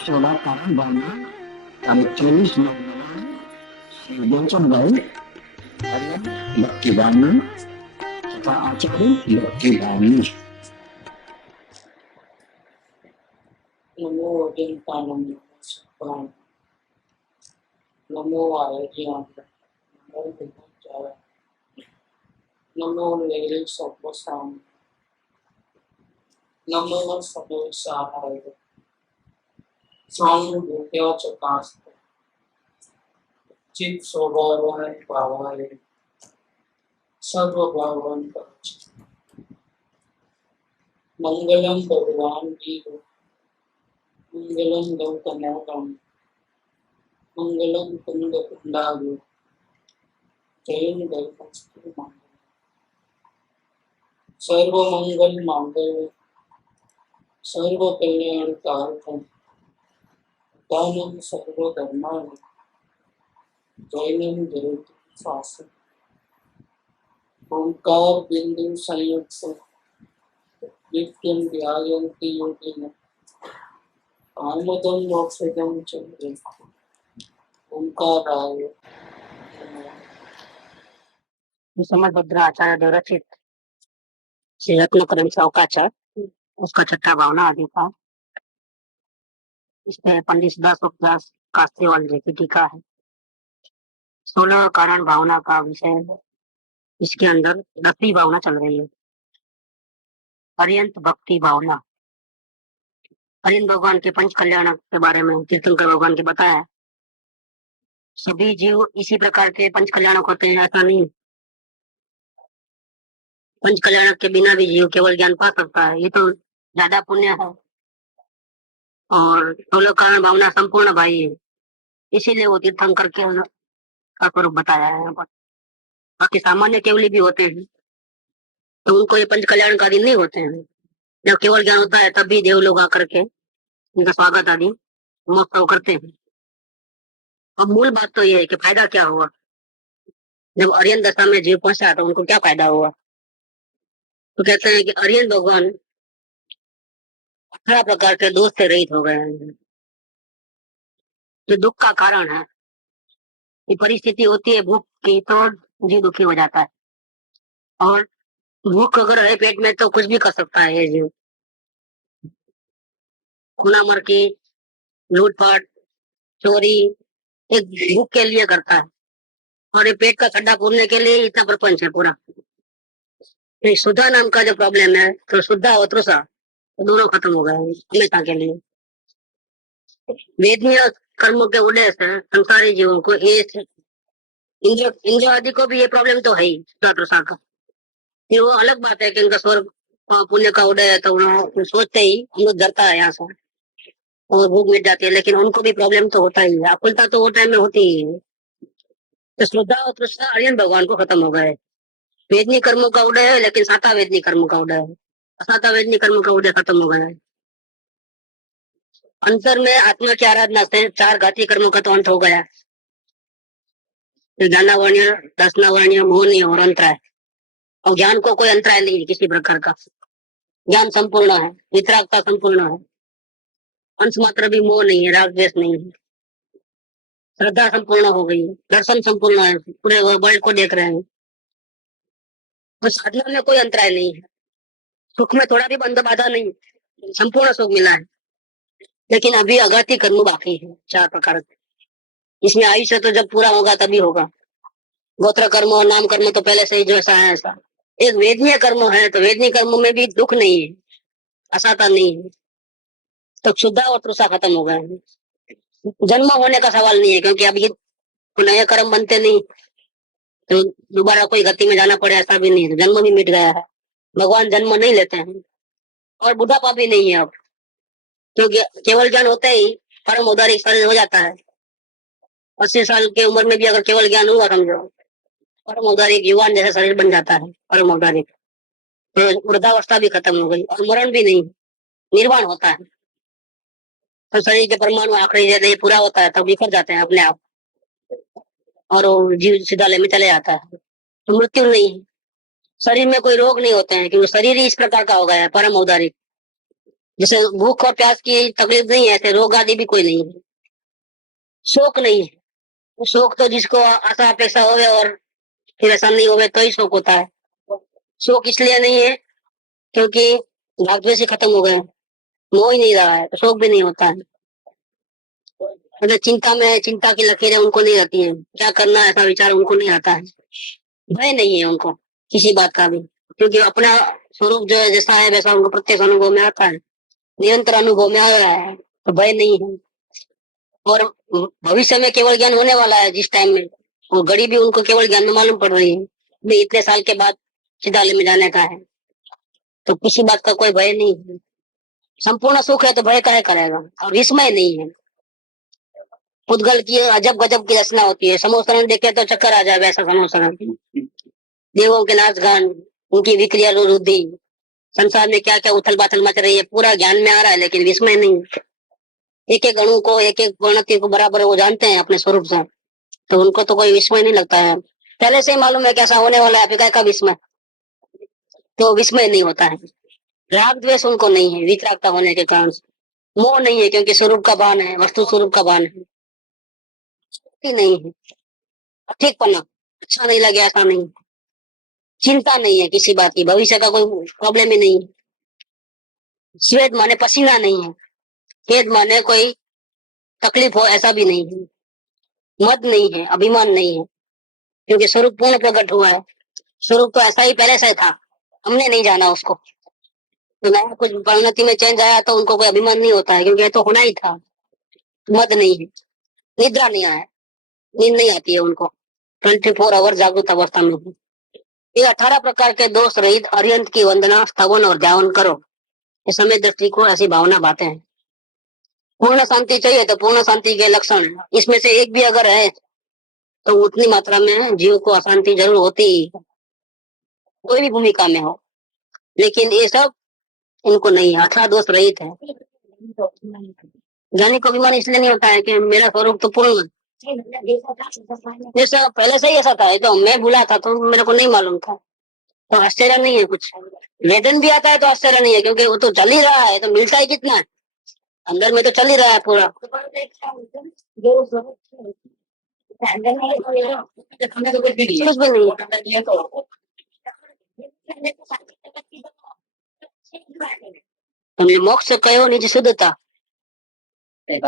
सोलह कारण भावना हम 24 नवंबर श्री बेचन भाई भक्ति भावना तथा आचार्य भक्ति भावना। नमो अजंतानम सुखान नमो आयज्ञान नमो विद्याचार्य नमो लेले सर्वसाम नमो सर्वसाहाय स्वामी भूत्या चकास्त चित स्वभावाय भावाय सर्वभावन कवच मंगलम भगवान वीर मंगलम गौतमोदम मंगलम कुंद कुंडालु जयं दैवस्तु मंगल सर्वमंगल मांगल्य सर्व कल्याण कारकम दानम सर्वधर्माण जैनम जयतु शास्त्र ओंकार बिंदु संयुक्त नित्यं ध्यायन्ति योगिनः आमोदं मोक्षदं च ओंकाराय समभद्र आचार्य रचित श्री रत्नकरण चौकाचार उसका छठा भावना आदि था। इसमें पंडित दास उपदास कास्तेवाल जी की टीका है। 16 कारण भावना का विषय है। इसके अंदर 10वीं भावना चल रही है, अर्यंत भक्ति भावना। अर्यंत भगवान के पंच कल्याण के बारे में तीर्थंकर भगवान के बताया है। सभी जीव इसी प्रकार के पंच कल्याणक होते हैं ऐसा नहीं। पंच कल्याणक के बिना भी जीव केवल ज्ञान पा सकता है, ये तो ज्यादा पुण्य है। और 16 कारण भावना संपूर्ण भाई है, इसीलिए वो तीर्थंकर के का स्वरूप बताया है यहाँ पर। बाकी सामान्य केवली भी होते हैं तो उनको ये पंच कल्याणकारी नहीं होते हैं। जब केवल ज्ञान होता है तब भी देव लोग आकर के उनका स्वागत आदि महोत्सव करते हैं। अब मूल बात तो ये है कि फायदा क्या हुआ। जब अर्यन दशा में जीव पहुंचा तो उनको क्या फायदा हुआ। तो कहते हैं कि अर्यन भगवान 18 प्रकार के दोष से रहित हो गए हैं। जो दुख का कारण है, ये परिस्थिति होती है भूख की तो जीव दुखी हो जाता है। और भूख अगर है पेट में तो कुछ भी कर सकता है ये जीव। खूना मर की लूटपाट चोरी एक भूख के लिए करता है, और ये पेट का खड्डा पूरने के लिए इतना प्रपंच है पूरा। नहीं, शुद्धा नाम का जो प्रॉब्लम है तो शुद्धा और तृषा तो दोनों खत्म हो गए हमेशा के लिए। वेदनीय कर्मों के उदय से संसारी जीवों को ये इंद्र आदि को भी ये प्रॉब्लम तो है ही शुद्धा तृषा का। ये वो अलग बात है कि उनका स्वर्ग पुण्य का उदय है तो उन्होंने सोचते ही हम लोग डरता है यहाँ से और भूख मिट जाती है, लेकिन उनको भी प्रॉब्लम तो होता ही है। अकुलता तो वो टाइम में होती ही है। तो श्रद्धा और तृष्णा अर्यन भगवान को खत्म हो गए। वेदनी कर्मों का उदय है लेकिन साता वेदनी कर्मों का उदय है, असाता वेदनी कर्मों का उदय खत्म हो गया है। अंतर में आत्मा की आराधना से 4 घाती कर्मों का तो अंत हो गया। ज्ञानावर्ण दर्शनावर्ण मोहनी और अंतराय। और ज्ञान को कोई अंतराय नहीं किसी प्रकार का। ज्ञान संपूर्ण है, वितरागता संपूर्ण है, अंश मात्र भी मोह नहीं है, राग द्वेष नहीं है। श्रद्धा संपूर्ण हो गई, दर्शन संपूर्ण है, पूरे वर्ल्ड को देख रहे हैं। तो साधना में कोई अंतराय नहीं है, सुख में थोड़ा भी बंध बाधा नहीं, संपूर्ण सुख मिला है। लेकिन अभी अघाती कर्म बाकी है 4 प्रकार के। इसमें आयुष्य तो जब पूरा होगा तभी होगा। गोत्र कर्म और नाम कर्म तो पहले से ही जैसा है ऐसा। एक वेदनीय कर्म है तो वेदनीय कर्म में भी दुख नहीं है, असाता नहीं है। तो शुद्धा और तृषा खत्म हो गए। जन्म होने का सवाल नहीं है, क्योंकि अब ये नए कर्म बनते नहीं तो दोबारा कोई गति में जाना पड़े ऐसा भी नहीं है। जन्म भी मिट गया है, भगवान जन्म नहीं लेते हैं। और बुढ़ापा भी नहीं है अब, क्योंकि केवल ज्ञान होते ही परम औदारिक शरीर हो जाता है। 80 साल की उम्र में भी अगर केवल ज्ञान हुआ समझो, परम औदारिक युवान जैसा शरीर बन जाता है परम औदारिक। तो वृद्धावस्था भी खत्म हो गई और मरण भी नहीं, निर्वाण होता है। तो शरीर के परमाणु आखिरी जब ये पूरा होता है तब बिखर जाते हैं अपने आप और वो जीव सीधाले में चले जाता है। तो मृत्यु नहीं है, शरीर में कोई रोग नहीं होते हैं, क्योंकि शरीर ही इस प्रकार का हो गया है परम औदारिक। जैसे भूख और प्यास की तकलीफ नहीं है, ऐसे रोग आदि भी कोई नहीं है। शोक नहीं है। शोक तो जिसको आशा अपेक्षा होवे और फिर ऐसा नहीं होवे तो ही शोक होता है। शोक इसलिए नहीं है क्योंकि राग द्वेष ही खत्म हो गए, मोह ही नहीं रहा है, तो शोक भी नहीं होता है। मतलब चिंता में चिंता की लकीरें उनको नहीं रहती हैं, क्या करना ऐसा विचार उनको नहीं आता है। भय नहीं है उनको किसी बात का भी, क्योंकि अपना स्वरूप जो है जैसा है वैसा उनको प्रत्यक्ष अनुभव में आता है, निरंतर अनुभव में आ रहा है, तो भय नहीं है। और भविष्य में केवल ज्ञान होने वाला है जिस टाइम में, और घड़ी भी उनको केवल ज्ञान में मालूम पड़ रही है भी इतने साल के बाद चिदालय में जाने का है, तो किसी बात का कोई भय नहीं है। संपूर्ण सुख है तो भय काहे करेगा, और विस्मय नहीं है। पुद्गल की अजब गजब की रचना होती है, समोसरण देखे तो चक्कर आ जाए वैसा समोसरण। देवों के नाच गान, उनकी विक्रिया रुद्धि, संसार में क्या क्या उथल पाथल मच रही है, पूरा ज्ञान में आ रहा है, लेकिन विस्मय नहीं। एक एक अणु को, एक एक गणति को बराबर वो जानते हैं अपने स्वरूप से, तो उनको तो कोई विस्मय नहीं लगता है। पहले से ही मालूम है कैसा होने वाला है, फिर काय का विस्मय, तो विस्मय नहीं होता है। राग द्वेष उनको नहीं है वितरागता होने के कारण से। मोह नहीं है क्योंकि स्वरूप का भान है, वस्तु स्वरूप का भान है। नहीं है ठीक पना, अच्छा नहीं लगे ऐसा नहीं। चिंता नहीं है किसी बात की, भविष्य का कोई प्रॉब्लम ही नहीं है। स्वेद माने पसीना नहीं है, खेद माने कोई तकलीफ हो ऐसा भी नहीं है। मद नहीं है, अभिमान नहीं है, क्योंकि स्वरूप पूर्ण प्रकट हुआ है। स्वरूप तो ऐसा ही पहले से था, हमने नहीं जाना उसको। तो नया कुछ परिणति में चेंज आया तो उनको कोई अभिमान नहीं होता है, क्योंकि ये तो होना ही था। मद नहीं है, निद्रा नहीं आया, नींद नहीं आती है उनको, 24 आवर जागृत अवस्था में है। ये 18 प्रकार के दोष रहित अरिहंत की वंदना, स्तवन और ध्यान करो। ये समय दृष्टि को ऐसी भावना बातें हैं। पूर्ण शांति चाहिए तो पूर्ण शांति के लक्षण, इसमें से एक भी अगर है तो उतनी मात्रा में जीव को अशांति जरूर होती ही है, कोई भी भूमिका में हो। लेकिन ये सब इनको नहीं है, 18 दोष रहित है। ज्ञानी को अभिमान इसलिए नहीं होता है कि मेरा स्वरूप तो पूर्ण है। जैसा पहले से ही ऐसा था, तो मैं भूला था तो मेरे को नहीं मालूम था, तो आश्चर्य नहीं है कुछ। वेदन भी आता है तो आश्चर्य नहीं है, क्योंकि वो तो चल ही रहा है, तो मिलता ही कितना है, अंदर में तो चल ही रहा है पूरा। कुछ भी नहीं। તમને મોક્ષ કયો નિજ શુદ્ધતા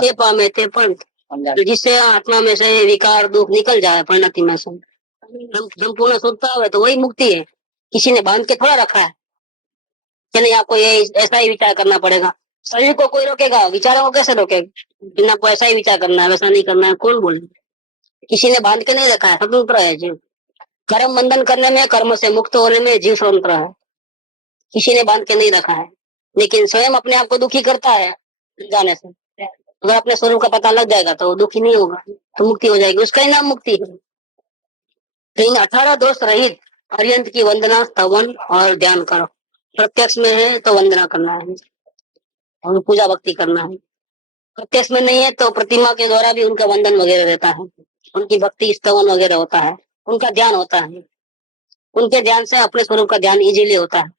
તે પામે તે पंथ, तो जिससे आत्मा में से विकार दुख निकल जाए परिणति में से संपूर्ण शुद्धता हो, तो वही मुक्ति है। किसी ने बांध के थोड़ा रखा है कि नहीं आपको ये ऐसा ही विचार करना पड़ेगा। शरीर को कोई रोकेगा, विचारों को कैसे रोकेगा, कि आपको ऐसा ही विचार करना है वैसा नहीं करना है, कौन बोले। किसी ने बांध के नहीं रखा है, स्वतंत्र है जीव। कर्म बंधन करने में, कर्म से मुक्त होने में जीव स्वतंत्र है, किसी ने बांध के नहीं रखा है। लेकिन स्वयं अपने आप को दुखी करता है जाने से। अगर अपने स्वरूप का पता लग जाएगा तो दुखी नहीं होगा, तो मुक्ति हो जाएगी, उसका ही नाम मुक्ति है। तो इन 18 दोष रहित अरिहंत की वंदना, स्तवन और ध्यान करो। प्रत्यक्ष में है तो वंदना करना है और पूजा भक्ति करना है। प्रत्यक्ष में नहीं है तो प्रतिमा के द्वारा भी उनका वंदन वगैरह रहता है, उनकी भक्ति स्तवन वगैरह होता है, उनका ध्यान होता है। उनके ध्यान से अपने स्वरूप का ध्यान इजीली होता है।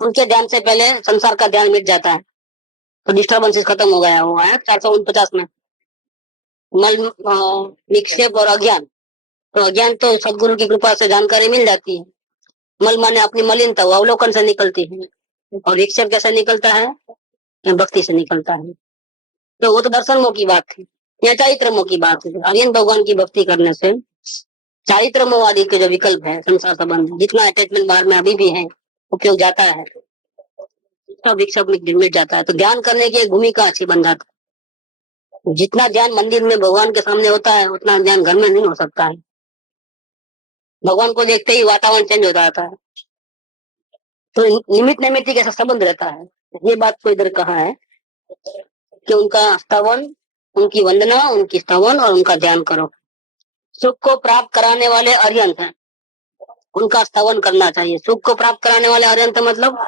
उनके ध्यान से पहले संसार का ध्यान मिट जाता है, तो डिस्टर्बेंसेस खत्म हो गया हुआ है 449 में। मल विक्षेप और अज्ञान, तो अज्ञान तो सदगुरु की कृपा से जानकारी मिल जाती है। मल माने अपनी मलिनता, वो अवलोकन से निकलती है। और विक्षेप कैसे निकलता है, भक्ति से निकलता है। तो वो तो दर्शनों की बात थी, या चारित्रमों की बात है। आर्यन भगवान की भक्ति करने से चारित्रमोवादी के जो विकल्प है, संसार संबंध जितना अटैचमेंट बाहर में अभी भी है, उपयोग जाता है, सब विक्षेप मिट जाता है। तो ध्यान करने की एक भूमिका अच्छी बन जाती है। जितना ध्यान मंदिर में भगवान के सामने होता है, उतना ध्यान घर में नहीं हो सकता है। भगवान को देखते ही वातावरण चेंज हो जाता है। तो निमित्त नैमित्तिक ऐसा संबंध रहता है। ये बात को इधर कहा है कि उनका स्तवन, उनकी वंदना, उनकी स्तवन और उनका ध्यान करो। सुख को प्राप्त कराने वाले अरिहंत हैं, उनका स्तवन करना चाहिए। सुख को प्राप्त कराने वाले अरिहंत मतलब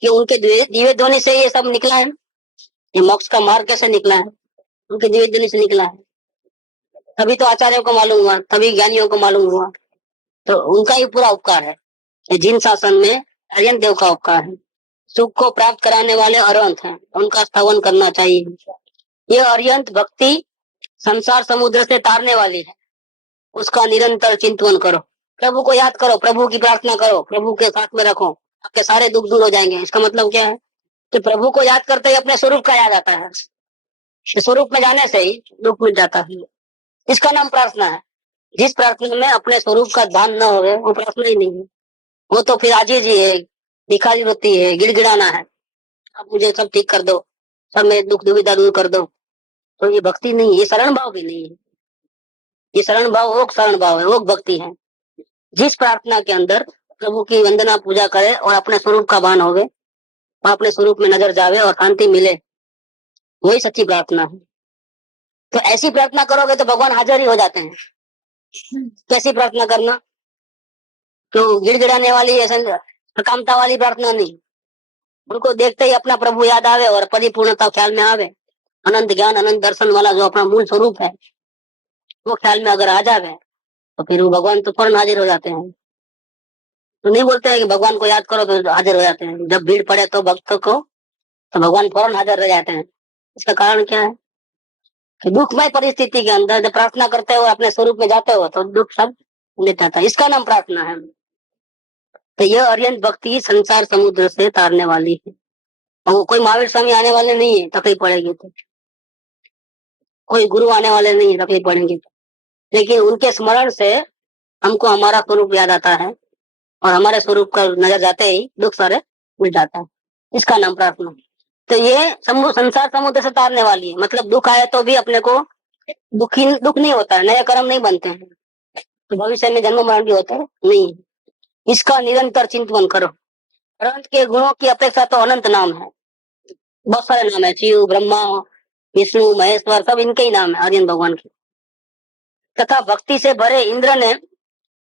कि उनके दिव्य ध्वनि से ये सब निकला है। ये मोक्ष का मार्ग कैसे निकला है, उनके दिव्य ध्वनि से निकला है। तभी तो आचार्यों को मालूम हुआ, तभी ज्ञानियों को मालूम हुआ। तो उनका ही पूरा उपकार है। जिन शासन में अरिहंत देव का उपकार है। सुख को प्राप्त कराने वाले अरहंत हैं, उनका स्तवन करना चाहिए। ये अरिहंत भक्ति संसार समुद्र से तारने वाली है, उसका निरंतर चिंतन करो। प्रभु को याद करो, प्रभु की प्रार्थना करो, प्रभु के साथ में रखो, आपके सारे दुख दूर हो जाएंगे। इसका मतलब क्या है कि प्रभु को याद करते ही अपने स्वरूप का याद आता है, स्वरूप में जाने से ही दुख मिट जाता है। इसका नाम प्रार्थना है। जिस प्रार्थना में अपने स्वरूप का ध्यान न हो वो प्रार्थना ही नहीं है, वो तो फिर आजीजी है, भिखारी वृत्ति है, गिड़गिड़ाना है, आप मुझे सब ठीक कर दो, सब मेरे दुख दुविधा दूर कर दो। तो ये भक्ति नहीं है, ये शरण भाव भी नहीं है। ये शरण भाव वो शरण भाव है, वो भक्ति है। जिस प्रार्थना के अंदर प्रभु की वंदना पूजा करे और अपने स्वरूप का भान होवे और अपने स्वरूप में नजर जावे और शांति मिले, वही सच्ची प्रार्थना है। तो ऐसी प्रार्थना करोगे तो भगवान हाजिर ही हो जाते हैं। कैसी प्रार्थना करना? तो गिड़गिड़ाने वाली, ऐसा कामता वाली प्रार्थना नहीं। उनको देखते ही अपना प्रभु याद आवे और परिपूर्णता ख्याल में आवे, अनंत ज्ञान अनंत दर्शन वाला जो अपना मूल स्वरूप है वो ख्याल में अगर आ जावे तो फिर वो भगवान तो फौरन हाजिर हो जाते हैं। तो नहीं बोलते हैं कि भगवान को याद करो तो हाजिर हो जाते हैं, जब भीड़ पड़े तो भक्तों को तो भगवान फौरन हाजिर रह जाते हैं। इसका कारण क्या है कि दुखमय परिस्थिति के अंदर जब प्रार्थना करते हो, अपने स्वरूप में जाते हो, तो दुख सब मिट जाता है। इसका नाम प्रार्थना है। तो यह अरिहंत भक्ति संसार समुद्र से तारने वाली है। और कोई महावीर स्वामी आने वाले नहीं है तकलीफ पड़ेगी, तो कोई गुरु आने वाले नहीं है तकलीफ पड़ेगी, लेकिन उनके स्मरण से हमको हमारा स्वरूप याद आता है और हमारे स्वरूप का नजर जाते ही दुख सारे मिट जाता है। इसका नाम प्रार्थना। तो ये संसार समुद्र से तारने वाली है, मतलब दुख आए तो भी अपने को दुख नहीं होता है, नए कर्म नहीं बनते हैं, तो भविष्य में जन्म मरण भी होता है नहीं। इसका निरंतर चिंतन करो। अनंत के गुणों की अपेक्षा तो अनंत नाम है, बहुत सारे नाम है, शिव ब्रह्मा विष्णु महेश्वर सब इनके ही नाम है, आर्यन भगवान के। तथा भक्ति से भरे इंद्र ने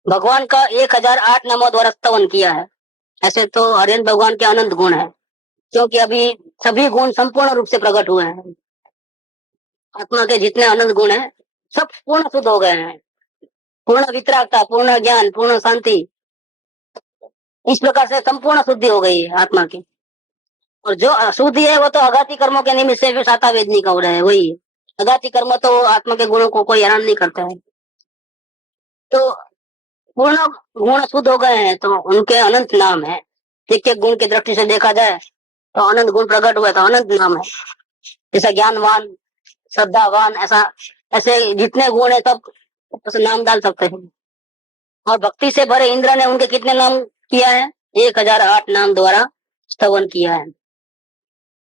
भगवान का 1008 नामों द्वारा स्तवन किया है। ऐसे तो आर्यन भगवान के अनंत गुण है, क्योंकि अभी सभी गुण संपूर्ण रूप से प्रकट हुए हैं। आत्मा के जितने अनंत गुण हैं सब पूर्ण शुद्ध हो गए हैं, पूर्ण वितरागता, पूर्ण ज्ञान, पूर्ण शांति, इस प्रकार से संपूर्ण शुद्धि हो गई है आत्मा की। और जो अशुद्धि है वो तो अघाती कर्मों के निमित्त से साता वेदनी का हो रहा है। वही अघाती कर्म तो आत्मा के गुणों को कोई हैरान नहीं करता है। तो पूर्ण गुण शुद्ध हो गए हैं तो उनके अनंत नाम है। एक एक गुण की दृष्टि से देखा जाए तो अनंत गुण प्रकट हुए तो अनंत नाम है। जैसा ज्ञानवान, श्रद्धावान, ऐसे जितने गुण है सब उस नाम डाल सकते हैं। और भक्ति से भरे इंद्र ने उनके कितने नाम किया है? 1008 नाम द्वारा स्तवन किया है।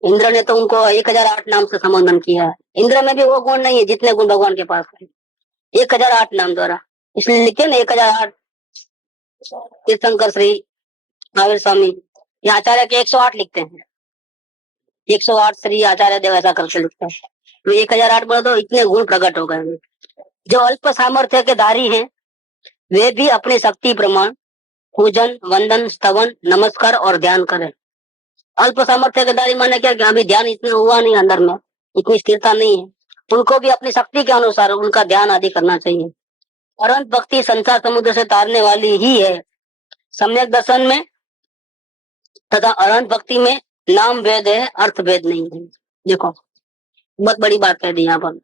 इंद्र ने तो उनको 1008 नाम से संबोधन किया है। इंद्र में भी वो गुण नहीं है जितने गुण भगवान के पास है, 1008 नाम द्वारा। इसलिए लिखे ना 1008। तीर्थंकर श्री महावीर स्वामी ये आचार्य के 108 लिखते हैं, 108 श्री आचार्य देव ऐसा करके लिखते हैं। तो 1008 बोले तो इतने गुण प्रकट हो गए। जो अल्प सामर्थ्य के धारी हैं वे भी अपनी शक्ति प्रमाण पूजन, वंदन, स्तवन, नमस्कार और ध्यान करें। अल्प सामर्थ्य के धारी माने क्या कि अभी ध्यान इतना हुआ नहीं, अंदर में इतनी स्थिरता नहीं है, उनको भी अपनी शक्ति के अनुसार उनका ध्यान आदि करना चाहिए। अनंत भक्ति संसार समुद्र से तारने वाली ही है। सम्यक दर्शन में तथा अनंत भक्ति में नाम भेद है, अर्थ भेद नहीं है। देखो बहुत बड़ी बात कह दी यहाँ पर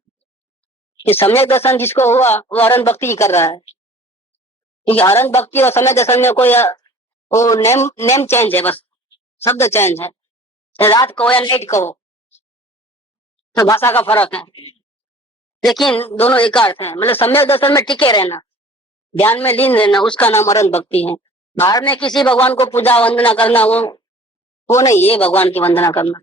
कि सम्यक दर्शन जिसको हुआ वो अनंत भक्ति ही कर रहा है। क्योंकि अनंत भक्ति और सम्यक दर्शन में कोई वो नेम चेंज है, बस शब्द चेंज है। रात कहो या नाइट कहो तो भाषा का फर्क है, लेकिन दोनों एक अर्थ है। मतलब सम्यक दर्शन में टिके रहना, ध्यान में लीन रहना, उसका नाम अनंत भक्ति है। बाहर में किसी भगवान को पूजा वंदना करना वो नहीं, ये भगवान की वंदना करना,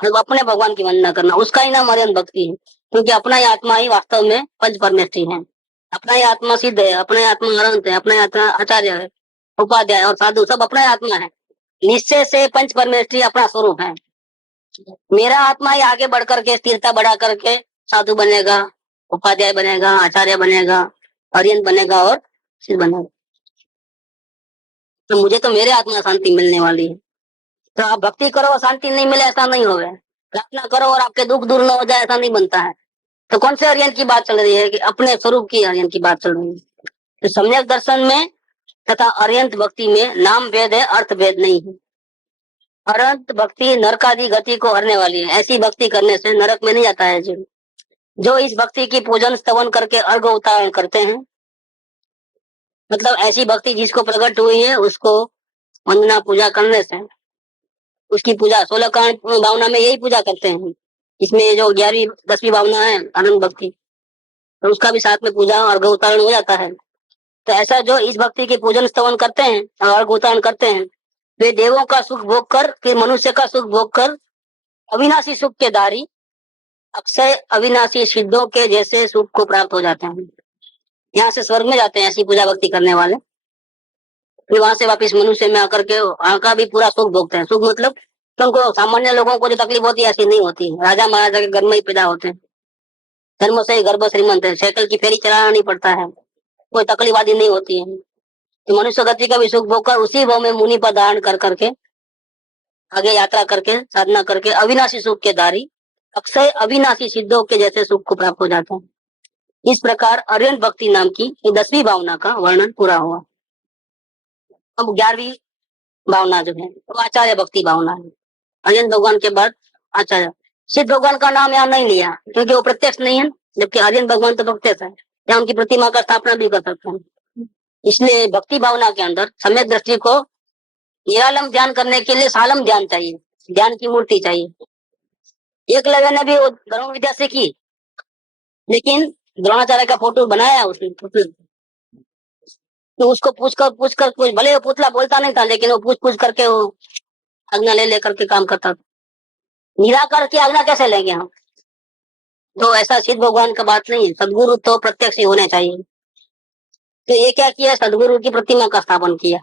तो अपने भगवान की वंदना करना, उसका ही नाम अनंत भक्ति है। क्योंकि अपना ही आत्मा ही वास्तव में पंच परमेष्ठी है। अपना ही आत्मा सिद्ध है, अपना ही आत्मा अनंत है, अपना ही आत्मा आचार्य है, उपाध्याय और साधु सब अपना ही आत्मा है। निश्चय से पंच परमेष्ठी अपना स्वरूप है। मेरा आत्मा ही आगे बढ़ करके स्थिरता बढ़ा करके साधु बनेगा, उपाध्याय बनेगा, आचार्य बनेगा, अरियंत बनेगा और सिद्ध बनेगा। तो मुझे तो मेरे आत्मा शांति मिलने वाली है। तो आप भक्ति करो और शांति नहीं मिले ऐसा नहीं होगा, प्रार्थना करो और आपके दुख दूर न हो जाए ऐसा नहीं बनता है। तो कौन से अरियंत की बात चल रही है? कि अपने स्वरूप की अरियंत की बात चल रही है। तो सम्यक दर्शन में तथा अरियंत भक्ति में नाम भेद है, अर्थ भेद नहीं है। अनंत भक्ति नरक आदि गति को हरने वाली है। ऐसी भक्ति करने से नरक में नहीं जाता है जो इस भक्ति की पूजन स्तवन करके अर्घ उतारण करते हैं, मतलब ऐसी भक्ति जिसको प्रकट हुई है उसको वंदना पूजा करने से उसकी पूजा 16 भावना में यही पूजा करते हैं। इसमें जो 11वीं 10वीं भावना है अनंत भक्ति, तो उसका भी साथ में पूजा और अर्घ उतारण हो जाता है। तो ऐसा जो इस भक्ति की पूजन स्तवन करते हैं और अर्घ उतारण करते हैं, वे देवों का सुख भोग कर फिर मनुष्य का सुख भोग कर अविनाशी सुख के दारी अक्षय अविनाशी सिद्धों के जैसे सुख को प्राप्त हो जाते हैं। यहाँ से स्वर्ग में जाते हैं ऐसी पूजा भक्ति करने वाले, फिर वहां से वापिस मनुष्य में आकर के वहां का भी पूरा सुख भोगते हैं। सुख मतलब तो उनको सामान्य लोगों को जो तकलीफ होती है ऐसी नहीं होती। राजा महाराजा के घर में ही पैदा होते हैं, जन्म से ही गर्भ श्रीमंत है, साइकिल की फेरी चलाना नहीं पड़ता है, कोई तकलीफ आदि नहीं होती है। तो मनुष्य गति का भी सुख भोग कर उसी भाव में मुनि पर धारण कर करके आगे यात्रा करके साधना करके अविनाशी सुख के दारी अक्षय अविनाशी सिद्धों के जैसे सुख को प्राप्त हो जाता है। इस प्रकार अर्यन भक्ति नाम की 10वीं भावना का वर्णन पूरा हुआ। अब 11वीं भावना जो है वो आचार्य भक्ति भावना है। अर्यन भगवान के बाद आचार्य। सिद्ध भगवान का नाम यहाँ नहीं लिया क्योंकि वो प्रत्यक्ष नहीं है, जबकि आर्यन भगवान तो प्रत्यक्ष है, यहाँ उनकी प्रतिमा का स्थापना भी कर सकते हैं। इसलिए भक्ति भावना के अंदर सम्यक दृष्टि को निरालम ध्यान करने के लिए सालम ध्यान चाहिए, ध्यान की मूर्ति चाहिए। एकलव्य ने भी वो धर्म विद्या सीखी, लेकिन द्रोणाचार्य का फोटो बनाया उसने, तो उसको पूछ कर कुछ भले वो पुतला बोलता नहीं था, लेकिन वो पूछ करके वो आज्ञा ले लेकर के काम करता था। निराकार की आज्ञा कैसे लेंगे हम? तो ऐसा सिद्ध भगवान का बात नहीं है, सदगुरु तो प्रत्यक्ष ही होने चाहिए। तो ये क्या किया, सदगुरु की प्रतिमा का स्थापन किया।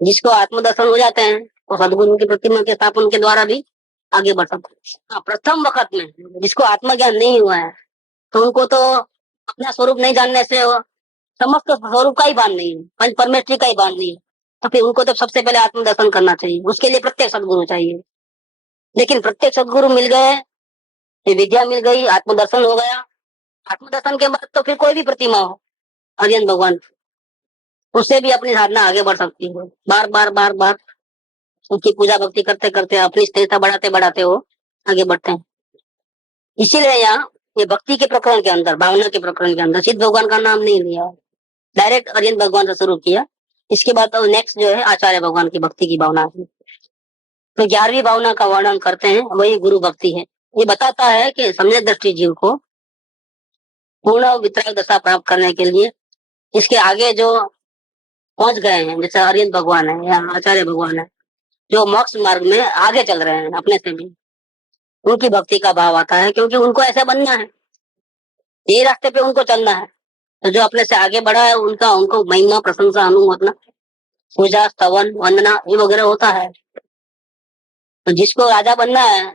जिसको आत्मदर्शन हो जाते हैं वो सदगुरु की प्रतिमा के स्थापन के द्वारा भी आगे बढ़ सकते हैं। हाँ, प्रथम वक्त में जिसको आत्मज्ञान नहीं हुआ है तो उनको तो अपना स्वरूप नहीं जानने से समस्त स्वरूप का ही भान नहीं है, पंच परमेश्वरी का ही भान नहीं है, तो फिर उनको तो सबसे पहले आत्मदर्शन करना चाहिए। उसके लिए प्रत्येक सदगुरु चाहिए। लेकिन प्रत्येक सदगुरु मिल गए, विद्या मिल गई, आत्मदर्शन हो गया, आत्मदर्शन के बाद तो फिर कोई भी प्रतिमा हो अर्यन भगवान, उससे भी अपनी साधना आगे बढ़ सकती है। बार बार बार बार उनकी पूजा भक्ति करते करते अपनी स्थिरता बढ़ाते बढ़ाते वो आगे बढ़ते हैं। इसीलिए यहाँ ये भक्ति के प्रकरण के अंदर, भावना के प्रकरण के अंदर सिद्ध भगवान का नाम नहीं लिया, डायरेक्ट अर्यन भगवान से शुरू किया। इसके बाद तो नेक्स्ट जो है आचार्य भगवान की भक्ति की भावना है। तो 11वीं भावना का वर्णन करते हैं, वही गुरु भक्ति है। ये बताता है कि सम्यक दृष्टि जीव को पूर्ण वितराग दशा प्राप्त करने के लिए इसके आगे जो पहुंच गए हैं, जैसे अर्यन भगवान है या आचार्य भगवान है, जो मोक्ष मार्ग में आगे चल रहे हैं अपने से भी, उनकी भक्ति का भाव आता है, क्योंकि उनको ऐसा बनना है, ये रास्ते पे उनको चलना है। तो जो अपने से आगे बढ़ा है उनको महिमा प्रशंसा अनुमोदना पूजा स्तवन वंदना ये वगैरह होता है। तो जिसको राजा बनना है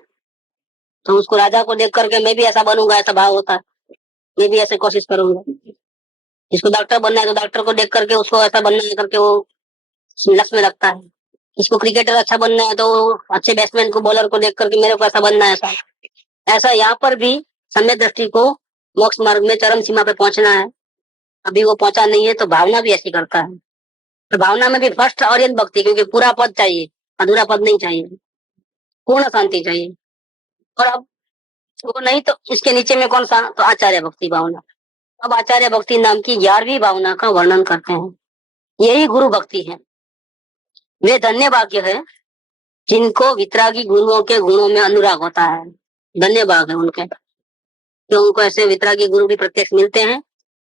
तो उसको राजा को देख करके मैं भी ऐसा बनूंगा, ऐसा भाव होता है, मैं भी ऐसे कोशिश करूंगा। जिसको डॉक्टर बनना है तो डॉक्टर को देख करके उसको ऐसा बनना है करके वो लक्ष्य में रखता है। इसको क्रिकेटर अच्छा बनना है तो अच्छे बैट्समैन को बॉलर को देख करके मेरे को ऐसा बनना है। ऐसा ऐसा यहाँ पर भी सम्यक दृष्टि को मोक्ष मार्ग में चरम सीमा पे पहुंचना है, अभी वो पहुंचा नहीं है, तो भावना भी ऐसी करता है। तो भावना में भी फर्स्ट अर्यन भक्ति, क्योंकि पूरा पद चाहिए, अधूरा पद नहीं चाहिए, पूर्ण शांति चाहिए। और अब वो नहीं तो इसके नीचे में कौन सा, तो आचार्य भक्ति भावना। अब आचार्य भक्ति नाम की 11वीं भावना का वर्णन करते हैं। यही गुरु भक्ति है। वे धन्य भाग्य है जिनको वितरागी गुरुओं के गुणों में अनुराग होता है। धन्य भाग है उनके, तो उनको ऐसे वितरागी गुरु भी प्रत्यक्ष मिलते हैं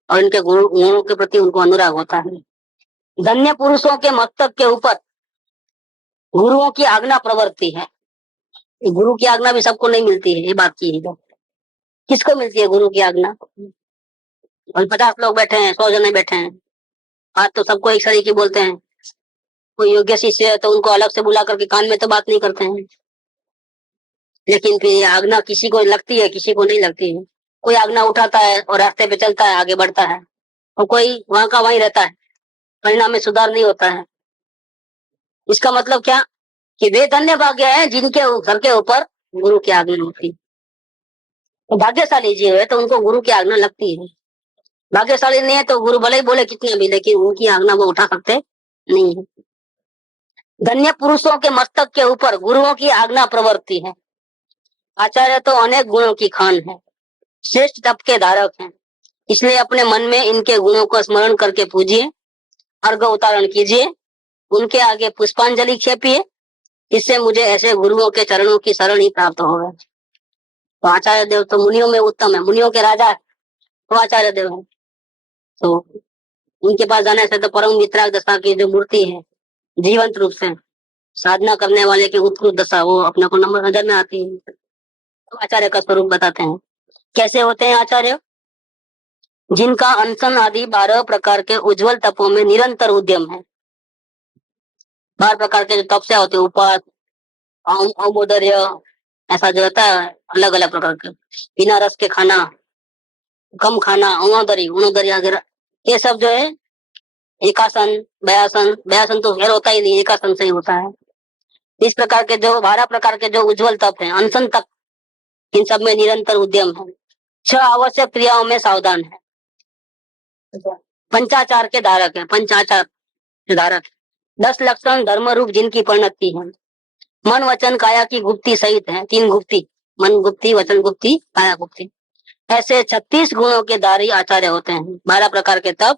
और इनके गुणों के प्रति उनको अनुराग होता है। धन्य पुरुषों के मस्तक के ऊपर गुरुओं की आज्ञा प्रवृत्ति है। गुरु की आज्ञा भी सबको नहीं मिलती है, ये बात की है। किसको मिलती है गुरु की आज्ञा? और 50 लोग बैठे हैं, 100 जने बैठे हैं, आज तो सबको एक शरीर की बोलते हैं। कोई योग्य शिष्य है तो उनको अलग से बुला करके कान में तो बात नहीं करते हैं। लेकिन फिर आज्ञा किसी को लगती है, किसी को नहीं लगती है। कोई आज्ञा उठाता है और रास्ते पे चलता है, आगे बढ़ता है, और कोई वहां का वहीं रहता है, परिणाम में सुधार नहीं होता है। इसका मतलब क्या कि वे धन्य भाग्य है जिनके घर के ऊपर गुरु की आज्ञा होती है। तो भाग्यशाली जीव है तो उनको गुरु की आज्ञा लगती है। भाग्यशाली नहीं है तो गुरु भले ही बोले कितने भी, लेकिन उनकी आज्ञा वो उठा सकते नहीं है। धन्य पुरुषों के मस्तक के ऊपर गुरुओं की आज्ञा प्रवर्ती है। आचार्य तो अनेक गुणों की खान है, श्रेष्ठ तप के धारक हैं, इसलिए अपने मन में इनके गुणों को स्मरण करके पूजिए, अर्घ्य उतारण कीजिए, उनके आगे पुष्पांजलि खेपिए, इससे मुझे ऐसे गुरुओं के चरणों की शरण ही प्राप्त होगा। तो आचार्य देव तो मुनियों में उत्तम है, मुनियों के राजा तो आचार्य देव है। तो उनके पास जाने से तो परम वितराग दशा की जो मूर्ति है, जीवंत रूप से साधना करने वाले की उत्कृष्ट दशा वो अपने को नंबर नजर में आती है। तो आचार्य का स्वरूप बताते हैं। कैसे होते हैं आचार्य? जिनका अनशन आदि 12 प्रकार के उज्जवल तपों में निरंतर उद्यम है। 12 प्रकार के जो तपस्या होते हैं, उपास, औमोदर्य, ऐसा जो होता है अलग अलग प्रकार के, बिना रस के खाना, कम खाना, अणोदरी वगैरह, ये सब जो है एकासन, बयासन तो खैर होता ही नहीं, एकासन से ही होता है। इस प्रकार के जो 12 प्रकार के जो उज्जवल तप है, अनशन तक, इन सब में निरंतर उद्यम है। 6 आवश्यक क्रियाओं में सावधान है। पंचाचार के धारक है, पंचाचार के धारक, 10 लक्षण धर्म रूप जिनकी परिणति है। मन वचन काया की गुप्ति सहित है, 3 गुप्ति, मन गुप्ति, वचन गुप्ति, काया गुप्ति। ऐसे 36 गुणों के धारी आचार्य होते हैं। 12 प्रकार के तप,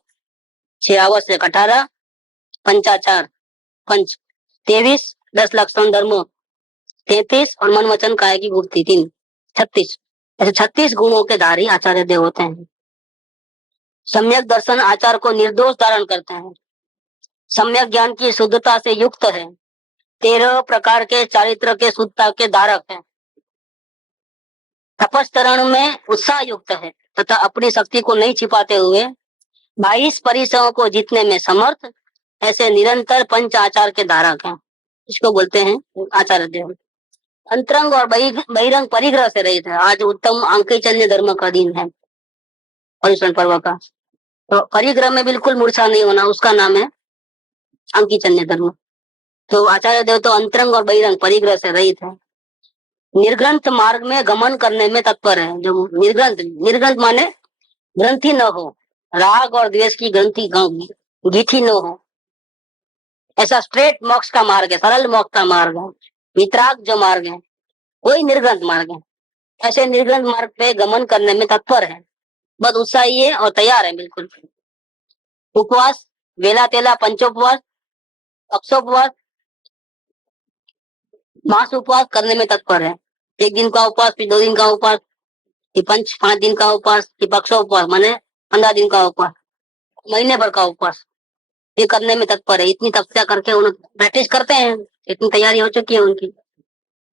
6 आवश्यक 18, पंचाचार 5 23, 10 लक्षण धर्म 33 और मन वचन काया की गुप्ति 3, 36। ऐसे 36 गुणों के धारी आचार्य देव होते हैं। सम्यक दर्शन आचार को निर्दोष धारण करते हैं। सम्यक ज्ञान की शुद्धता से युक्त है। 13 प्रकार के चारित्र के शुद्धता के धारक है। तपस्तरण में उत्साह युक्त है तथा अपनी शक्ति को नहीं छिपाते हुए 22 परिसरों को जीतने में समर्थ, ऐसे निरंतर पंच आचार के धारक हैं। इसको बोलते हैं आचार्य देव। अंतरंग और बहिरंग परिग्रह से रहित है। आज उत्तम अंकिचन्य धर्म का दिन है, पर्युषण पर्व का। तो परिग्रह में बिल्कुल मूर्छा नहीं होना, उसका नाम है अंकिचन्य धर्म। तो आचार्य देव तो अंतरंग और बहिरंग परिग्रह से रहित है। निर्ग्रंथ मार्ग में गमन करने में तत्पर है। जो निर्ग्रंथ माने ग्रंथि न हो, राग और द्वेष की ग्रंथि गीठी न हो, ऐसा स्ट्रेट मोक्ष का मार्ग है, सरल मोक्ष का मार्ग है, वितराग जो मार्ग है वही निर्ग्रंथ मार्ग है। ऐसे निर्ग्रंथ मार्ग पे गमन करने में तत्पर है, बहुत उत्साही है और तैयार है बिल्कुल। उपवास, वेला तेला पंचोपवास, अक्षोपवास, मास उपवास करने में तत्पर है। 1 दिन का उपवास, फिर 2 दिन का उपवास, फिर 5 दिन का उपवास, फिर पक्षोपवास माने 15 दिन का उपवास, महीने भर का उपवास, ये करने में तत्पर है। इतनी तपस्या करके उन्होंने प्रैक्टिस करते हैं, इतनी तैयारी हो चुकी है उनकी।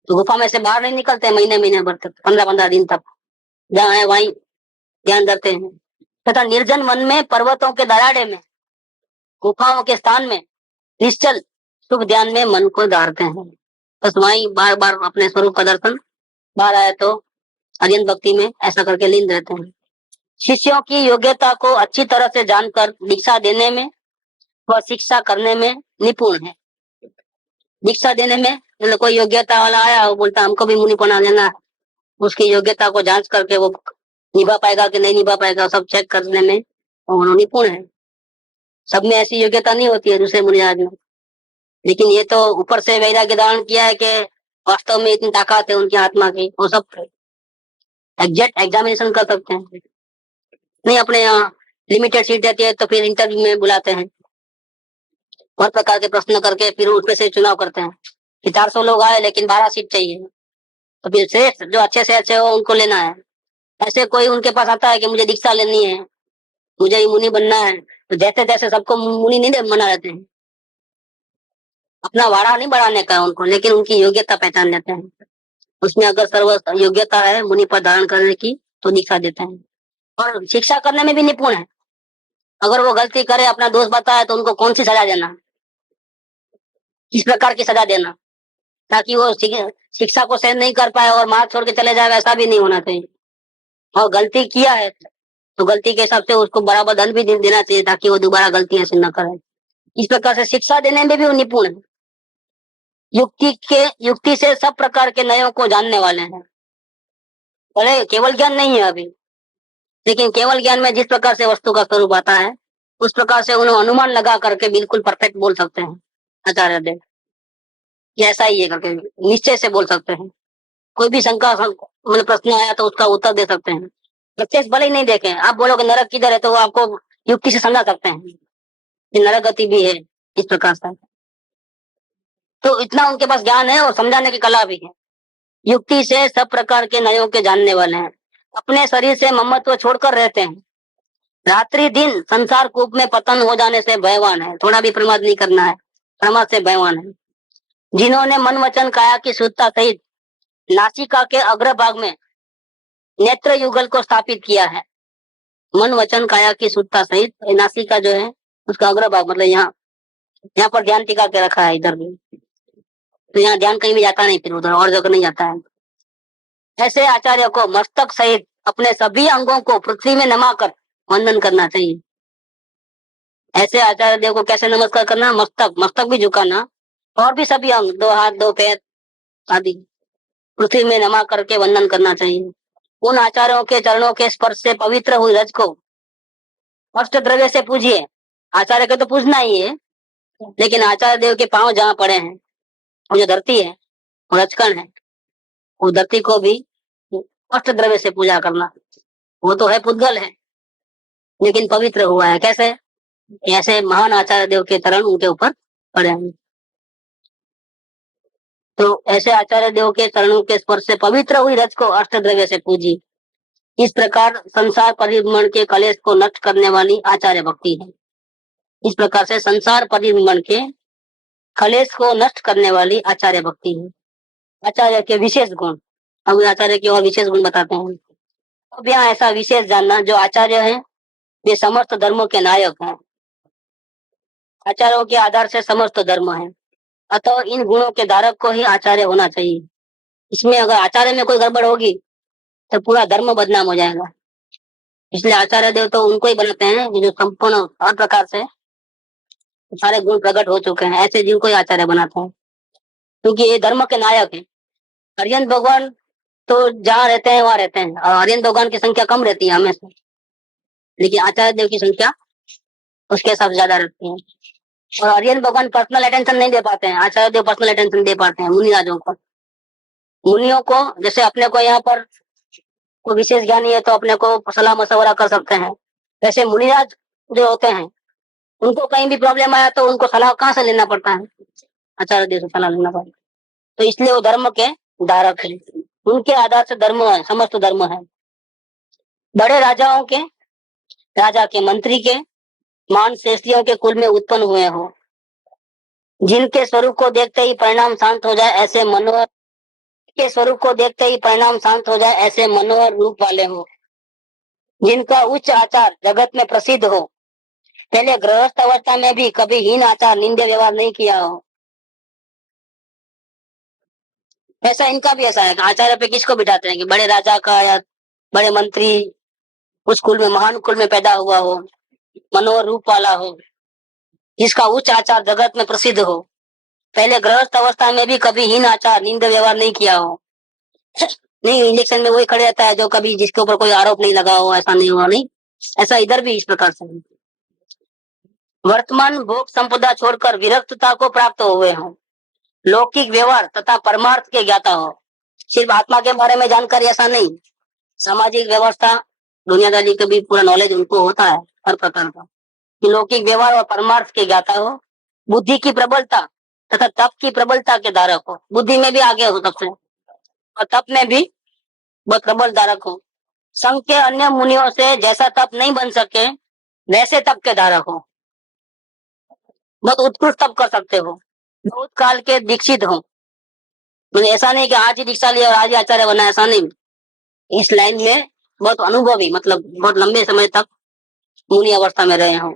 तो गुफा में से बाहर नहीं निकलते महीने भर तक, 15 दिन तक जहाँ है वहीं ध्यान रखते हैं। तथा निर्जन वन में, पर्वतों के दराड़े में, गुफाओं के स्थान में निश्चल सुख ध्यान में मन को धारते हैं। बस वहीं बार बार अपने स्वरूप का दर्शन, बाहर आए तो अरियन भक्ति में ऐसा करके लीन रहते हैं। शिष्यों की योग्यता को अच्छी तरह से जानकर दीक्षा देने में व शिक्षा करने में निपुण है। दीक्षा देने में मतलब कोई योग्यता वाला आया, वो बोलता हमको भी मुनि बना लेना, उसकी योग्यता को जांच करके वो निभा पाएगा कि नहीं निभा पाएगा, सब चेक करने में वो निपुण है। सब में ऐसी योग्यता नहीं होती है दूसरे मुनिराज में, लेकिन ये तो ऊपर से वैराग्य धारण किया है कि वास्तव में इतनी ताकत है उनकी आत्मा की, वो सब एग्जैक्ट एग्जामिनेशन कर सकते हैं। नहीं अपने यहाँ लिमिटेड सीट देती है तो फिर इंटरव्यू में बुलाते हैं, बहुत प्रकार के प्रश्न करके फिर उसमें से चुनाव करते हैं कि 400 लोग आए लेकिन 12 सीट चाहिए, तो फिर श्रेष्ठ जो अच्छे से अच्छे हो उनको लेना है। ऐसे कोई उनके पास आता है कि मुझे दीक्षा लेनी है, मुझे ही मुनि बनना है, तो जैसे तैसे सबको मुनि नहीं बना लेते हैं। अपना वाड़ा नहीं बढ़ाने का है उनको, लेकिन उनकी योग्यता पहचान लेते हैं। उसमें अगर सर्व योग्यता है मुनि पद धारण करने की तो दीक्षा देते हैं। और शिक्षा करने में भी निपुण है। अगर वो गलती करे, अपना दोष बताए, तो उनको कौन सी सजा देना, किस प्रकार की सजा देना, ताकि वो शिक्षा को सहन नहीं कर पाए और मार्ग छोड़ के चले जाए, ऐसा भी नहीं होना चाहिए। और गलती किया है तो गलती के हिसाब से उसको बराबर दंड भी देना चाहिए, ताकि वो दोबारा गलती ऐसे न करे। इस प्रकार से शिक्षा देने में भी वो निपुण है। युक्ति से सब प्रकार के नयों को जानने वाले हैं। भले केवल ज्ञान नहीं है अभी, लेकिन केवल ज्ञान में जिस प्रकार से वस्तु का स्वरूप आता है, उस प्रकार से उन्हें अनुमान लगा करके बिल्कुल परफेक्ट बोल सकते हैं आचार्य देव। कि ऐसा ही है करके निश्चय से बोल सकते हैं। कोई भी शंका मतलब प्रश्न आया तो उसका उत्तर दे सकते हैं। प्रत्यक्ष भले ही नहीं देखे, आप बोलोगे नरक किधर है तो वो आपको युक्ति से समझा सकते हैं कि नरक गति भी है इस प्रकार से। तो इतना उनके पास ज्ञान है और समझाने की कला भी है। युक्ति से सब प्रकार के नयों के जानने वाले हैं। अपने शरीर से ममत्व छोड़कर रहते हैं। रात्रि दिन संसार कूप में पतन हो जाने से भयवान है। थोड़ा भी प्रमाद नहीं करना है, प्रमाद से भयवान है। जिन्होंने मन वचन काया की शुद्धता सहित नासिका के अग्रभाग में नेत्र युगल को स्थापित किया है। मन वचन काया की शुद्धता सहित नासिका जो है उसका अग्रभाग मतलब यहाँ पर ध्यान टिका के रखा है। इधर भी तो यहाँ ध्यान कहीं भी जाता नहीं, फिर उधर और जगह नहीं जाता है। ऐसे आचार्य को मस्तक सहित अपने सभी अंगों को पृथ्वी में नमाकर वंदन करना चाहिए। ऐसे आचार्य देव को कैसे नमस्कार करना? मस्तक, मस्तक भी झुकाना और भी सभी अंग, 2 हाथ 2 पैर आदि पृथ्वी में नमा करके वंदन करना चाहिए। उन आचार्यों के चरणों के स्पर्श से पवित्र हुई रज को अष्ट द्रव्य से पूजिए। आचार्य के तो पूजना ही है, लेकिन आचार्य देव के पांव जहाँ पड़े हैं, वो जो धरती है, वो रजकण है, वो धरती को भी अष्ट द्रव्य से पूजा करना। वो तो है पुद्गल है, लेकिन पवित्र हुआ है। कैसे? ऐसे महान आचार्य देव के चरण उनके ऊपर पड़े हैं। तो ऐसे आचार्य देव के चरणों के स्पर्श से पवित्र हुई रज को अष्ट द्रव्य से पूजी। इस प्रकार संसार परिभ्रमण के कलेश को नष्ट करने वाली आचार्य भक्ति है। इस प्रकार से संसार परिभ्रमण के कलेश को नष्ट करने वाली आचार्य भक्ति है। आचार्य के विशेष गुण, अब आचार्य के और विशेष गुण बताते हैं। अब यहाँ ऐसा विशेष जानना, जो आचार्य है वे समस्त धर्मों के नायक हैं। आचार्यों के आधार से समस्त धर्म है, अतः इन गुणों के धारक को ही आचार्य होना चाहिए। इसमें अगर आचार्य में कोई गड़बड़ होगी तो पूरा धर्म बदनाम हो जाएगा। इसलिए आचार्य देव तो उनको ही बनाते हैं जो संपूर्ण हर प्रकार से सारे गुण प्रकट हो चुके हैं, ऐसे जिनको ही आचार्य बनाते हैं, क्योंकि ये धर्म के नायक है। हरियन भगवान तो जहाँ रहते हैं वहां रहते हैं, और हरियन भगवान की संख्या कम रहती है हमेशा, लेकिन आचार्य देव की संख्या उसके हिसाब से ज्यादा रहती है। और हरियन भगवान पर्सनल अटेंशन नहीं दे पाते हैं, आचार्य देव पर्सनल अटेंशन दे पाते हैं मुनिराजों को। मुनियों को जैसे अपने को यहाँ पर कोई विशेष ज्ञानी है तो अपने को सलाह मशवरा कर सकते हैं, वैसे मुनिराज जो होते हैं उनको कहीं भी प्रॉब्लम आया तो उनको सलाह कहाँ से लेना पड़ता है? आचार्य देव से सलाह लेना पड़ता है। तो इसलिए वो धर्म के धारक है, उनके आधार से धर्म है, समस्त धर्म है। बड़े राजाओं के, राजा के, मंत्री के, मान श्रेष्ठियों के कुल में उत्पन्न हुए हो, जिनके स्वरूप को देखते ही परिणाम शांत हो जाए ऐसे मनोहर के स्वरूप को देखते ही परिणाम शांत हो जाए ऐसे मनोहर रूप वाले हो, जिनका उच्च आचार जगत में प्रसिद्ध हो, पहले गृहस्थ अवस्था में भी कभी हीन आचार निंदे व्यवहार नहीं किया हो। ऐसा इनका भी ऐसा है। आचार्य पे किसको बिठाते हैं कि बड़े राजा का या बड़े मंत्री, उस कुल में, महान कुल में पैदा हुआ हो, मनोहर रूप वाला हो, जिसका उच्च आचार जगत में प्रसिद्ध हो, पहले गृहस्थ अवस्था में भी कभी हीन आचार निंदा व्यवहार नहीं किया हो। नहीं, इलेक्शन में वही खड़े रहता है जो कभी जिसके ऊपर कोई आरोप नहीं लगा हो, ऐसा नहीं हुआ। नहीं, ऐसा इधर भी इस प्रकार से। वर्तमान भोग संपदा छोड़कर विरक्तता को प्राप्त हुए हो, लौकिक व्यवहार तथा परमार्थ के ज्ञाता हो। सिर्फ आत्मा के बारे में जानकारी ऐसा नहीं, सामाजिक व्यवस्था, दुनियादारी का भी पूरा नॉलेज उनको होता है हर प्रकार का। कि लौकिक व्यवहार और परमार्थ के ज्ञाता हो, बुद्धि की प्रबलता तथा तप की प्रबलता के धारक हो। बुद्धि में भी आगे हो सबसे, और तप में भी बहुत प्रबल धारक हो। संघ के अन्य मुनियों से जैसा तप नहीं बन सके वैसे तप के धारक हो, बहुत उत्कृष्ट तप कर सकते हो, बहुत काल के दीक्षित हो। मतलब ऐसा नहीं कि आज ही दीक्षा लिया और आज ही आचार्य बना, ऐसा नहीं। इस लाइन में बहुत अनुभवी, मतलब बहुत लंबे समय तक मुनि अवस्था में रहे हो,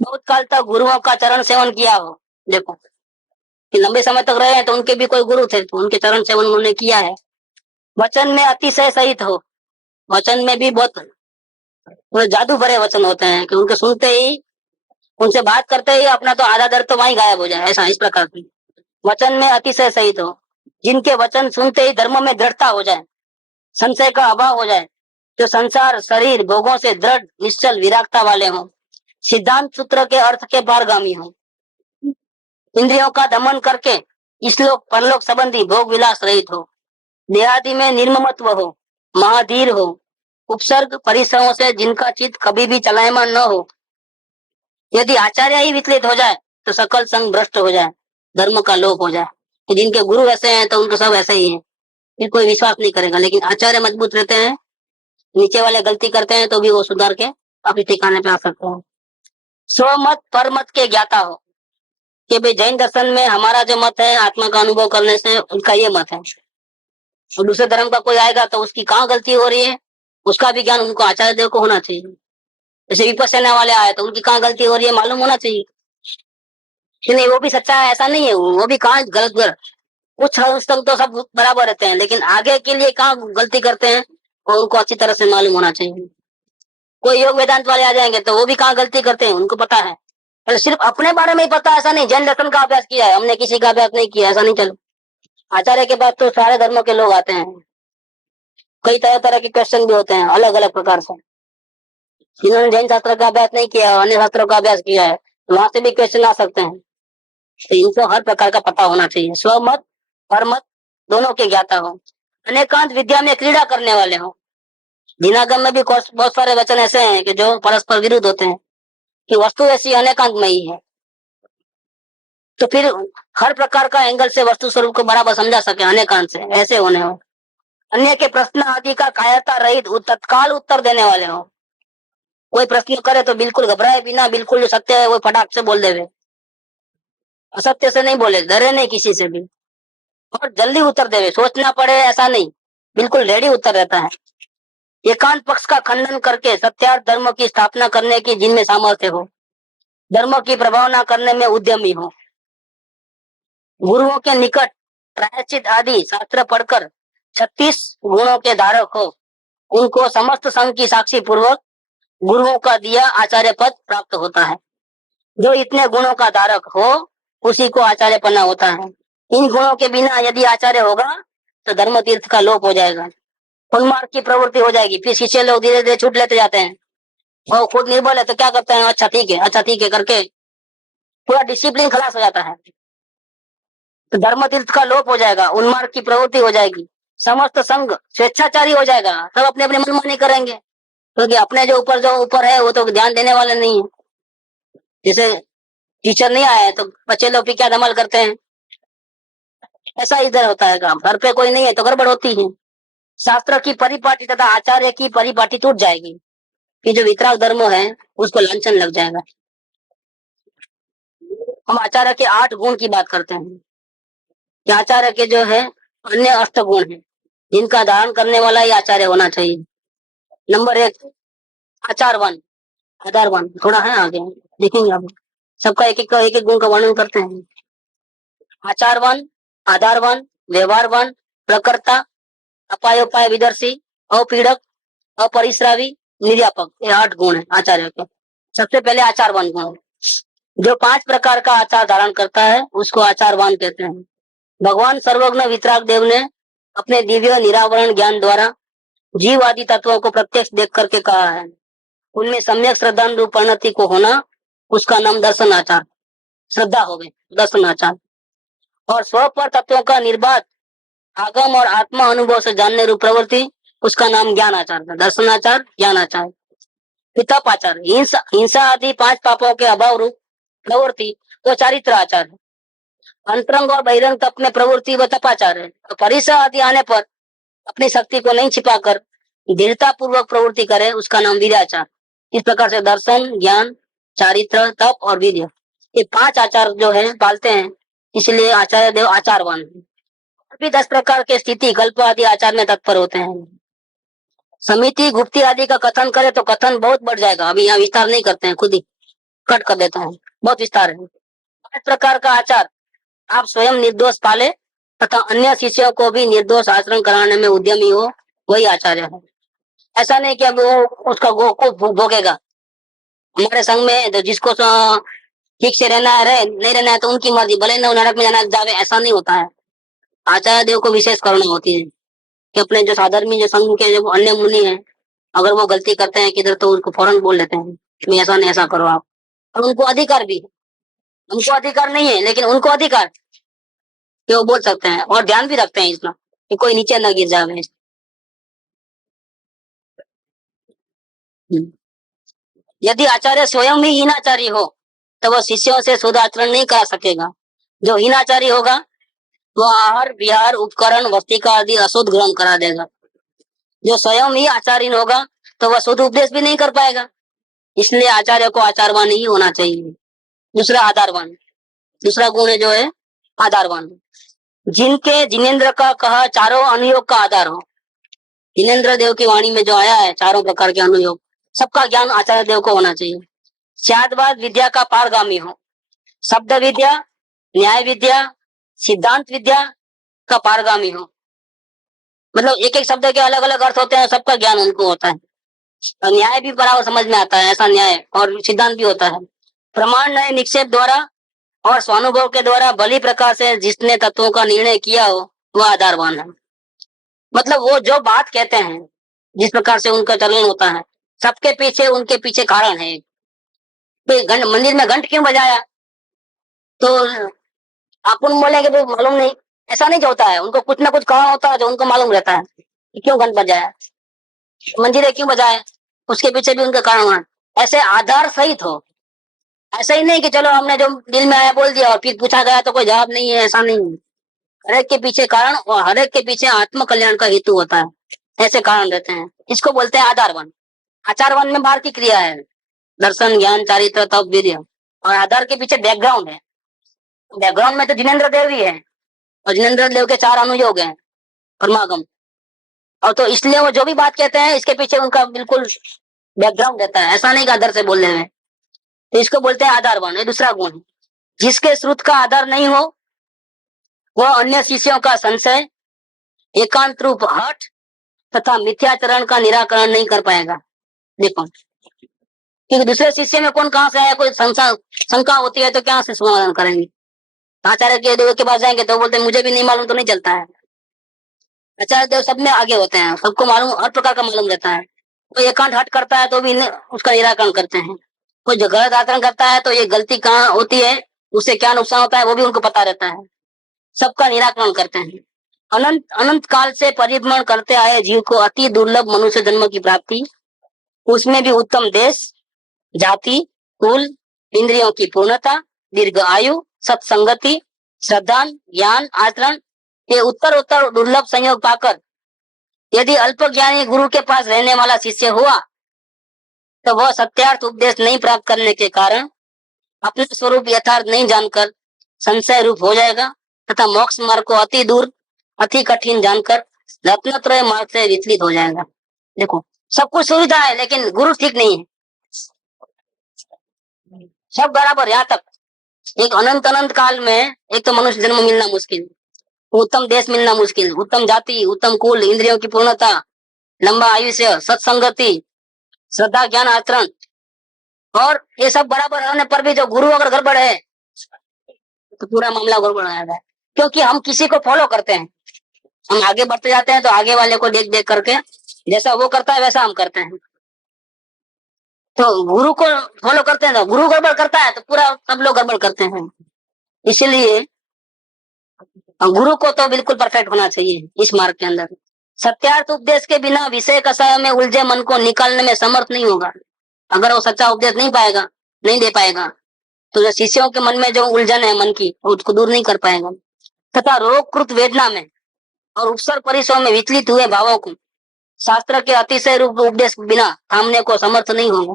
बहुत काल तक गुरुओं का चरण सेवन किया हो। देखो कि लंबे समय तक रहे हैं तो उनके भी कोई गुरु थे तो उनके चरण सेवन उन्होंने किया है। वचन में अतिशय सहित हो, वचन में भी बहुत जादू भरे वचन होते हैं कि उनके सुनते ही, उनसे बात करते ही अपना तो आधा दर्द तो वहीं गायब हो जाए, ऐसा इस प्रकार की। वचन में अतिशय सहित हो, जिनके वचन सुनते ही धर्म में दृढ़ता हो जाए, संशय का अभाव हो जाए, जो संसार शरीर भोगों से दृढ़ निश्चल विरागता वाले हो, सिद्धांत सूत्र के अर्थ के पारगामी हो, इंद्रियों का दमन करके इसलोक परलोक संबंधी भोग विलास रहित हो, देहादि में निर्ममत्व हो, महाधीर हो, उपसर्ग परिश्रमों से जिनका चित्त कभी भी चलायमान न हो। यदि आचार्य ही विचलित हो जाए तो सकल संग भ्रष्ट हो जाए, धर्म का लोप हो जाए। तो जिनके गुरु ऐसे हैं तो उनको सब ऐसे ही है, फिर कोई विश्वास नहीं करेगा। लेकिन आचार्य मजबूत रहते हैं, नीचे वाले गलती करते हैं तो भी वो सुधार के अपने ठिकाने पे आ सकते हैं। स्वमत परमत के ज्ञाता हो, कि भाई जैन दर्शन में हमारा जो मत है आत्मा का अनुभव करने से, उनका ये मत है। और दूसरे धर्म का कोई आएगा तो उसकी कहाँ गलती हो रही है उसका भी ज्ञान उनको आचार्य देव को होना चाहिए। जैसे विपස්සना वाले आए तो उनकी कहाँ गलती हो रही है मालूम होना चाहिए कि नहीं, वो भी सच्चा है ऐसा नहीं है, वो भी कहाँ गलत गलत कुछ हद तक तो सब बराबर रहते हैं, लेकिन आगे के लिए कहाँ गलती करते हैं और उनको अच्छी तरह से मालूम होना चाहिए। कोई योग वेदांत वाले आ जाएंगे तो वो भी कहाँ गलती करते हैं उनको पता है, पर सिर्फ अपने बारे में ही पता है ऐसा नहीं। जैन दर्शन का अभ्यास किया है हमने, किसी का अभ्यास नहीं किया ऐसा नहीं चलो। आचार्य के पास तो सारे धर्मों के लोग आते हैं, कई तरह तरह के क्वेश्चन भी होते हैं अलग अलग प्रकार से। जिन्होंने जैन शास्त्र का अभ्यास नहीं किया अन्य शास्त्रों का अभ्यास किया है वहां से भी क्वेश्चन आ सकते हैं। तो इनको हर प्रकार का पता होना चाहिए। स्वमत परमत दोनों के ज्ञाता हो, अनेकांत विद्या में क्रीड़ा करने वाले हो। जिनागम में भी बहुत सारे वचन ऐसे हैं कि जो परस्पर विरुद्ध होते हैं, कि वस्तु ऐसी अनेकांत में ही है, तो फिर हर प्रकार का एंगल से वस्तु स्वरूप को बराबर समझा सके अनेकांत से, ऐसे होने हो। अन्य के प्रश्न आदि का कायरता रहित तत्काल उत्तर देने वाले हो। कोई प्रश्न करे तो बिल्कुल घबराए बिना, बिल्कुल जो सत्य है वो फटाक से बोल देवे, असत्य से नहीं बोले, डरे नहीं किसी से भी, और जल्दी उत्तर देवे, सोचना पड़े ऐसा नहीं, बिल्कुल रेडी उत्तर रहता है। एकांत पक्ष का खंडन करके सत्यार्थ धर्म की स्थापना करने की जिनमें सामर्थ्य हो, धर्म की प्रभावना करने में उद्यमी हो, गुरुओं के निकट प्रायश्चित आदि शास्त्र पढ़कर 36 गुणों के धारक हो, उनको समस्त संघ की साक्षी पूर्वक गुरुओं का दिया आचार्य पद प्राप्त होता है। जो इतने गुणों का धारक हो उसी को आचार्य पन्ना होता है। इन गुणों के बिना यदि आचार्य होगा तो धर्म तीर्थ का लोप हो जाएगा, उन्मार्ग की प्रवृत्ति हो जाएगी। फिर शिष्य लोग धीरे धीरे छूट लेते जाते हैं, और खुद निर्बल है तो क्या करते हैं, अच्छा ठीक है अच्छा ठीक है करके पूरा डिसिप्लिन खलास हो जाता है। तो धर्म तीर्थ का लोप हो जाएगा, उन्मार्ग की प्रवृत्ति हो जाएगी, समस्त संघ स्वेच्छाचारी हो जाएगा, सब अपने अपने मनमानी करेंगे, क्योंकि अपने जो ऊपर है वो तो ध्यान देने वाले नहीं है। जैसे टीचर नहीं आया है तो बच्चे लोग भी क्या धमाल करते हैं, ऐसा इधर होता है काम। घर पे कोई नहीं है तो गड़बड़ होती है। शास्त्र की परिपाटी तथा आचार्य की परिपाटी टूट जाएगी, कि जो वितराग धर्म है उसको लांछन लग जाएगा। हम आचार्य के 8 गुण की बात करते हैं कि आचार्य के जो है अन्य 8 गुण है जिनका धारण करने वाला ही आचार्य होना चाहिए। नंबर 1 आचारवान, आधारवान, थोड़ा है आगे देखेंगे आप, सबका एक एक गुण का वर्णन करते हैं। आचारवान, आधारवान, व्यवहारवान, प्रकर्ता, अपायोपाय विदर्शी, अपीड़क, अपरिश्रावी, निर्यापक, ये 8 गुण है आचार्य के। सबसे पहले आचारवान गुण, जो 5 प्रकार का आचार धारण करता है उसको आचारवान कहते हैं। भगवान सर्वज्ञ वितराग देव ने अपने दिव्य निरावरण ज्ञान द्वारा जीव आदि तत्वों को प्रत्यक्ष देख करके कहा है, उनमें सम्यक श्रद्धा रूप परिणति को होना, उसका नाम दर्शन आचार, श्रद्धा हो गई दर्शन आचार। और स्व पर तत्वों का निर्बाध आगम और आत्मा अनुभव से जानने रूप प्रवृत्ति, उसका नाम ज्ञान आचार, दर्शन आचार, ज्ञान आचार। तप आचार, हिंसा आदि 5 पापों के अभाव रूप प्रवृत्ति तो चारित्र आचार है। अंतरंग और बहिरंग तप में प्रवृत्ति व तपाचार है। तो परिसर आदि आने पर अपनी शक्ति को नहीं छिपाकर दृढ़ता पूर्वक प्रवृत्ति करे, उसका नाम वीर्याचार। इस प्रकार से दर्शन, ज्ञान, चारित्र, तप और वीर्य, ये 5 आचार जो है पालते हैं, इसलिए आचार्य देव आचारवान है। अभी 10 प्रकार के स्थिति कल्प आदि आचार में तत्पर होते हैं। समिति गुप्ती आदि का कथन करे तो कथन बहुत बढ़ जाएगा, अभी यहाँ विस्तार नहीं करते हैं, खुद ही कट कर देता है, बहुत विस्तार है। 5 प्रकार का आचार आप स्वयं निर्दोष पाले तथा अन्य शिष्यों को भी निर्दोष आचरण कराने में उद्यमी हो, वही आचार्य है। ऐसा नहीं कि अब वो उसका को भोगेगा। हमारे संघ में तो जिसको ठीक से रहना है रहे, नहीं रहना है तो उनकी मर्जी, भले न नरक में जाना जावे, ऐसा नहीं होता है। आचार्य देव को विशेष करुणा होती है कि अपने जो साधर्मी जो संघ के जो अन्य मुनि हैं, अगर वो गलती करते हैं किधर तो उनको फौरन बोल देते हैं कि ऐसा नहीं ऐसा करो आप, और उनको अधिकार भी है। हमको अधिकार नहीं है लेकिन उनको अधिकार, कि वो बोल सकते हैं और ध्यान भी रखते हैं इसमें कि कोई नीचे न गिर जाए। यदि आचार्य स्वयं ही हीनाचारी हो तो वह शिष्यों से शुद्ध आचरण नहीं करा सकेगा। जो हीनाचारी होगा वो आहार विहार उपकरण वस्तिका आदि अशुद्ध ग्रहण करा देगा। जो स्वयं ही आचार्य होगा तो वह शुद्ध उपदेश भी नहीं कर पाएगा। इसलिए आचार्य को आचारवान ही होना चाहिए। दूसरा आधारवान, दूसरा गुण है जो है आधारवान। जिनके जिनेन्द्र का कहा चारों अनुयोग का आधार हो। जिनेन्द्र देव की वाणी में जो आया है चारों प्रकार के अनुयोग, सबका ज्ञान आचार्य देव को होना चाहिए। शादवाद विद्या का पारगामी हो। शब्द विद्या, न्याय विद्या, सिद्धांत विद्या का पारगामी हो। मतलब एक एक शब्द के अलग अलग अर्थ होते हैं, सबका ज्ञान उनको होता है। और न्याय भी बराबर समझ में आता है, ऐसा न्याय और सिद्धांत भी होता है। प्रमाण न्याय निक्षेप द्वारा और स्वानुभव के द्वारा भली प्रकार से जिसने तत्वों का निर्णय किया हो वह आधारवान है। मतलब वो जो बात कहते हैं, जिस प्रकार से उनका चलन होता है, सबके पीछे उनके पीछे कारण है। मंदिर में घंट क्यों बजाया तो अपन बोलेंगे भाई मालूम नहीं, ऐसा नहीं होता है। उनको कुछ ना कुछ कारण होता है जो उनको मालूम रहता है कि क्यों घंट बजाया, मंदिर क्यों बजाए, उसके पीछे भी उनका कारण है। ऐसे आधार सहित हो। ऐसा ही नहीं कि चलो हमने जो दिल में आया बोल दिया और फिर पूछा गया तो कोई जवाब नहीं है, ऐसा नहीं है। हर एक के पीछे कारण और हर एक के पीछे आत्म कल्याण का हेतु होता है, ऐसे कारण रहते हैं। इसको बोलते हैं आधारवान। आचारवान में बाहर की क्रिया है, दर्शन ज्ञान चारित्र तप वीर्य, और आधार के पीछे बैकग्राउंड है। बैकग्राउंड में तो जिनेन्द्र देव ही है और जिनेन्द्र देव के चार अनुयोग हैं परमागम। और तो इसलिए वो जो भी बात कहते हैं इसके पीछे उनका बिल्कुल बैकग्राउंड रहता है, ऐसा नहीं कि आधार से बोल रहे हैं। तो इसको बोलते हैं आधारवान। ये दूसरा गुण है। जिसके श्रुत का आधार नहीं हो वह अन्य शिष्यों का संशय, एकांत रूप हठ तथा मिथ्याचरण का निराकरण नहीं कर पाएगा। देखो, क्योंकि दूसरे शिष्य में कौन कहां से आया, कोई शंका होती है तो क्या से समाधान करेंगे। आचार्य के देव के पास जाएंगे तो बोलते हैं मुझे भी नहीं मालूम, तो नहीं चलता है। आचार्य देव सब में आगे होते हैं, सबको मालूम, हर प्रकार का मालूम रहता है। कोई एकांत हट करता है तो भी उसका निराकरण करते हैं। कोई जो गलत आचरण करता है तो ये गलती कहाँ होती है, उससे क्या नुकसान होता है वो भी उनको पता रहता है। सबका निराकरण करते हैं। अनंत अनंत काल से परिभ्रमण करते आए जीव को अति दुर्लभ मनुष्य जन्म की प्राप्ति, उसमें भी उत्तम देश, जाति, कुल, इंद्रियों की पूर्णता, दीर्घ आयु, सत्संगति, श्रद्धा, ज्ञान, आचरण, ये उत्तर उत्तर दुर्लभ संयोग पाकर यदि अल्प ज्ञानी गुरु के पास रहने वाला शिष्य हुआ तो वह सत्यार्थ उपदेश नहीं प्राप्त करने के कारण अपने स्वरूप यथार्थ नहीं जानकर संशय रूप हो जाएगा तथा मोक्ष मार्ग को अति दूर अति कठिन जानकर रत्नत्रय मार्ग से विचलित हो जाएगा। देखो, सब कुछ सुविधा है लेकिन गुरु ठीक नहीं है। सब बराबर, यहाँ तक एक अनंत अनंत काल में एक तो मनुष्य जन्म मिलना मुश्किल, उत्तम देश मिलना मुश्किल, उत्तम जाति, उत्तम कुल, इंद्रियों की पूर्णता, लंबा आयुष्य, सत्संगति, श्रद्धा, ज्ञान, आचरण, और ये सब बराबर होने पर भी जो गुरु अगर गड़बड़ है तो पूरा मामला गड़बड़ हो जाता है। क्योंकि हम किसी को फॉलो करते हैं, हम आगे बढ़ते जाते हैं तो आगे वाले को देख देख करके जैसा वो करता है वैसा हम करते हैं। तो गुरु को फॉलो करते हैं तो गुरु गड़बड़ करता है तो पूरा सब लोग गड़बड़ करते हैं। इसलिए गुरु को तो बिल्कुल परफेक्ट होना चाहिए इस मार्ग के अंदर। सत्यार्थ उपदेश के बिना विषय कषाय में उलझे मन को निकालने में समर्थ नहीं होगा। अगर वो सच्चा उपदेश नहीं पाएगा, नहीं दे पाएगा तो जो शिष्यों के मन में जो उलझन है मन की उसको दूर नहीं कर पाएगा। तथा रोगकृत वेदना में और उपसर्ग परिसर में विचलित हुए भावों को शास्त्र के अतिशय रूप उपदेश बिना थामने को समर्थ नहीं होगा।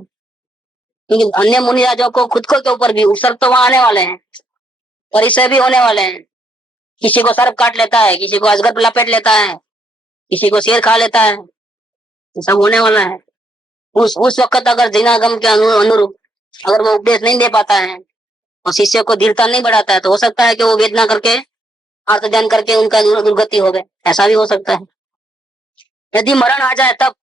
क्योंकि अन्य मुनिराजों को खुद को के ऊपर भी उपसर्ग तो वहां आने वाले हैं, परिचय भी होने वाले हैं। किसी को सर्प काट लेता है, किसी को अजगर लपेट लेता है, किसी को शेर खा लेता है, सब होने वाला है। उस वक्त अगर जिनागम के अनुरूप अगर वो उपदेश नहीं दे पाता है और शिष्य को धीरता नहीं बढ़ाता है तो हो सकता है कि वो वेदना करके अर्थ ध्यान करके उनका दुर्गति हो गए, ऐसा भी हो सकता है। यदि मरण आ जाए तब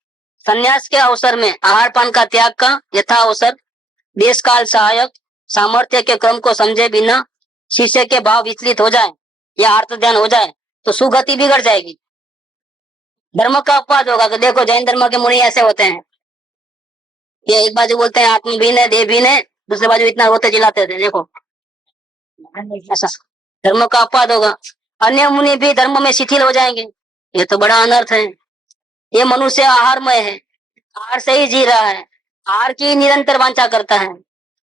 संन्यास के अवसर में आहार पान का त्याग का यथा अवसर देश काल सहायक सामर्थ्य के क्रम को समझे बिना शिष्य के भाव विचलित हो जाए या अर्थ ध्यान हो जाए तो सुगति बिगड़ जाएगी। धर्म का अपवाद होगा कि देखो जैन धर्म के मुनि ऐसे होते हैं, ये एक बाजू बोलते हैं आत्म भीन है देह भीन है, दूसरे बाजू इतना रोते चिल्लाते थे। देखो ऐसा धर्म का अपवाद होगा। अन्य मुनि भी धर्म में शिथिल हो जाएंगे। ये तो बड़ा अनर्थ है। ये मनुष्य आहारमय है, आहार से ही जी रहा है, आहार की निरंतर वांछा करता है।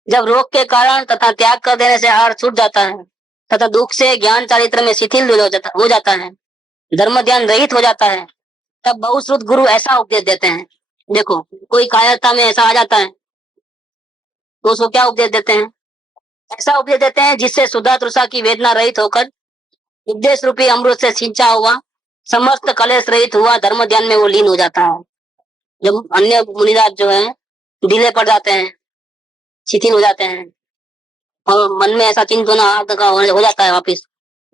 जब रोग के कारण तथा त्याग कर देने से आहार छूट जाता है तथा दुख से ज्ञान चारित्र में शिथिल हो जाता है, धर्म ध्यान रहित हो जाता है, तब बहुश्रुत गुरु ऐसा उपदेश देते हैं। देखो, कोई कायरता में ऐसा आ जाता है तो उसको क्या उपदेश देते हैं? ऐसा उपदेश देते हैं जिससे सुधा तृषा की वेदना रहित होकर उपदेश रूपी अमृत से सिंचा हुआ समस्त कलेश रहित हुआ धर्म ध्यान में वो लीन हो जाता है। जब अन्य मुनिराज जो है ढीले पड़ जाते हैं, शिथिल हो जाते हैं और मन में ऐसा चिंतन का हो जाता है, वापिस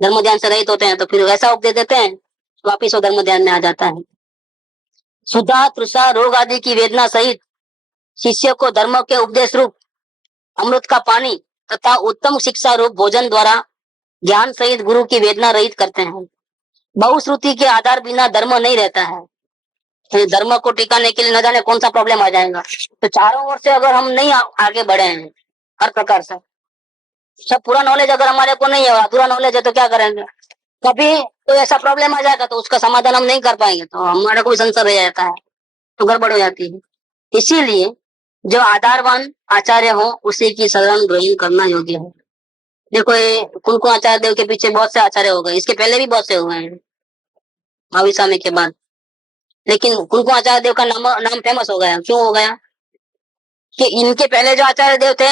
धर्म ध्यान से रहित होते हैं, तो फिर ऐसा उपदेश देते हैं, वापिस वो धर्म ध्यान में आ जाता है। सुधा तृषा रोग आदि की वेदना सहित शिष्य को धर्म के उपदेश रूप अमृत का पानी तथा उत्तम शिक्षा रूप भोजन द्वारा ज्ञान सहित गुरु की वेदना रहित करते हैं। बहुश्रुति के आधार बिना धर्म नहीं रहता है। तो धर्म को टिकाने के लिए न जाने कौन सा प्रॉब्लम आ जाएगा। तो चारों ओर से अगर हम नहीं आगे बढ़े हैं हर प्रकार से, सब पूरा नॉलेज अगर हमारे को नहीं है, अधूरा नॉलेज है, तो क्या करेंगे? कभी तो ऐसा प्रॉब्लम आ जाएगा तो उसका समाधान हम नहीं कर पाएंगे, तो हमारा कोई संशय रह जाता है, तो गड़बड़ हो जाती है। इसीलिए जो आधारवान आचार्य हो उसी की शरण ग्रहण करना योग्य है। देखो, ये कुंकु आचार्य देव के पीछे बहुत से आचार्य हो गए, इसके पहले भी बहुत से हुए हैं महावीर स्वामी के बाद, लेकिन कुंकु आचार्य देव का नाम फेमस हो गया। क्यों हो गया? कि इनके पहले जो आचार्य देव थे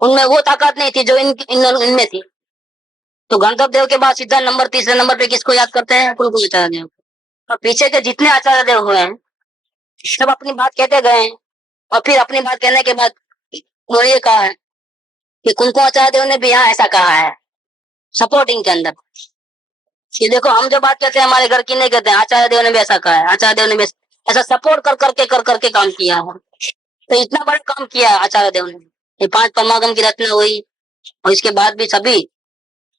उनमें वो ताकत नहीं थी जो इनमें थी। तो गणधर देव के बाद सीधा तीसरे नंबर पे किसको याद करते हैं? कुंकु आचार्य देव। और पीछे के जितने आचार्य देव हुए हैं सब अपनी बात कहते गए हैं, और फिर अपनी बात कहने के बाद उन्होंने ये कहा है कि कुंकु आचार्य देव ने भी यहाँ ऐसा कहा है सपोर्टिंग के अंदर, कि देखो हम जो बात कहते हैं हमारे घर की नहीं कहते हैं, आचार्य देव ने भी ऐसा कहा है, आचार्य देव ने भी ऐसा सपोर्ट कर करके काम किया है। तो इतना बड़ा काम किया है आचार्य देव ने। ये 5 परमागम की रचना हुई और इसके बाद भी सभी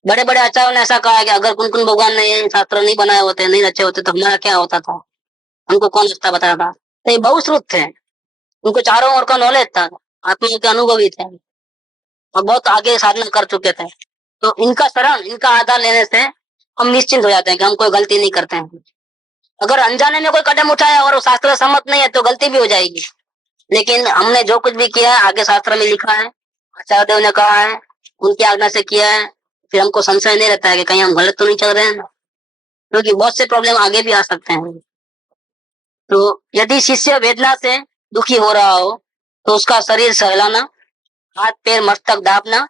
बड़े बड़े आचार्यों ने ऐसा कहा है कि अगर कुंकु भगवान ने ये शास्त्र नहीं बनाए होते, नहीं रचे होते, तो हमारा क्या होता था, हमको कौन रास्ता बताया था। तो ये बहुश्रुत थे, उनको चारों ओर का नॉलेज था, आत्मा के अनुभवी थे और बहुत आगे साधना कर चुके थे। तो इनका शरण, इनका आधार लेने से हम निश्चिंत हो जाते हैं कि हम कोई गलती नहीं करते हैं। अगर अनजाने में कोई कदम उठाया और वो शास्त्र सम्मत नहीं है तो गलती भी हो जाएगी, लेकिन हमने जो कुछ भी किया है आगे शास्त्र में लिखा है, आचार्य देव ने कहा है, उनकी आज्ञा से किया है, फिर हमको संशय नहीं रहता है कि कहीं हम गलत तो नहीं चल रहे हैं, क्योंकि बहुत से प्रॉब्लम आगे भी आ सकते हैं। तो यदि शिष्य वेदना से दुखी हो रहा हो तो उसका शरीर सहलाना, हाथ पैर मस्तक दाबना,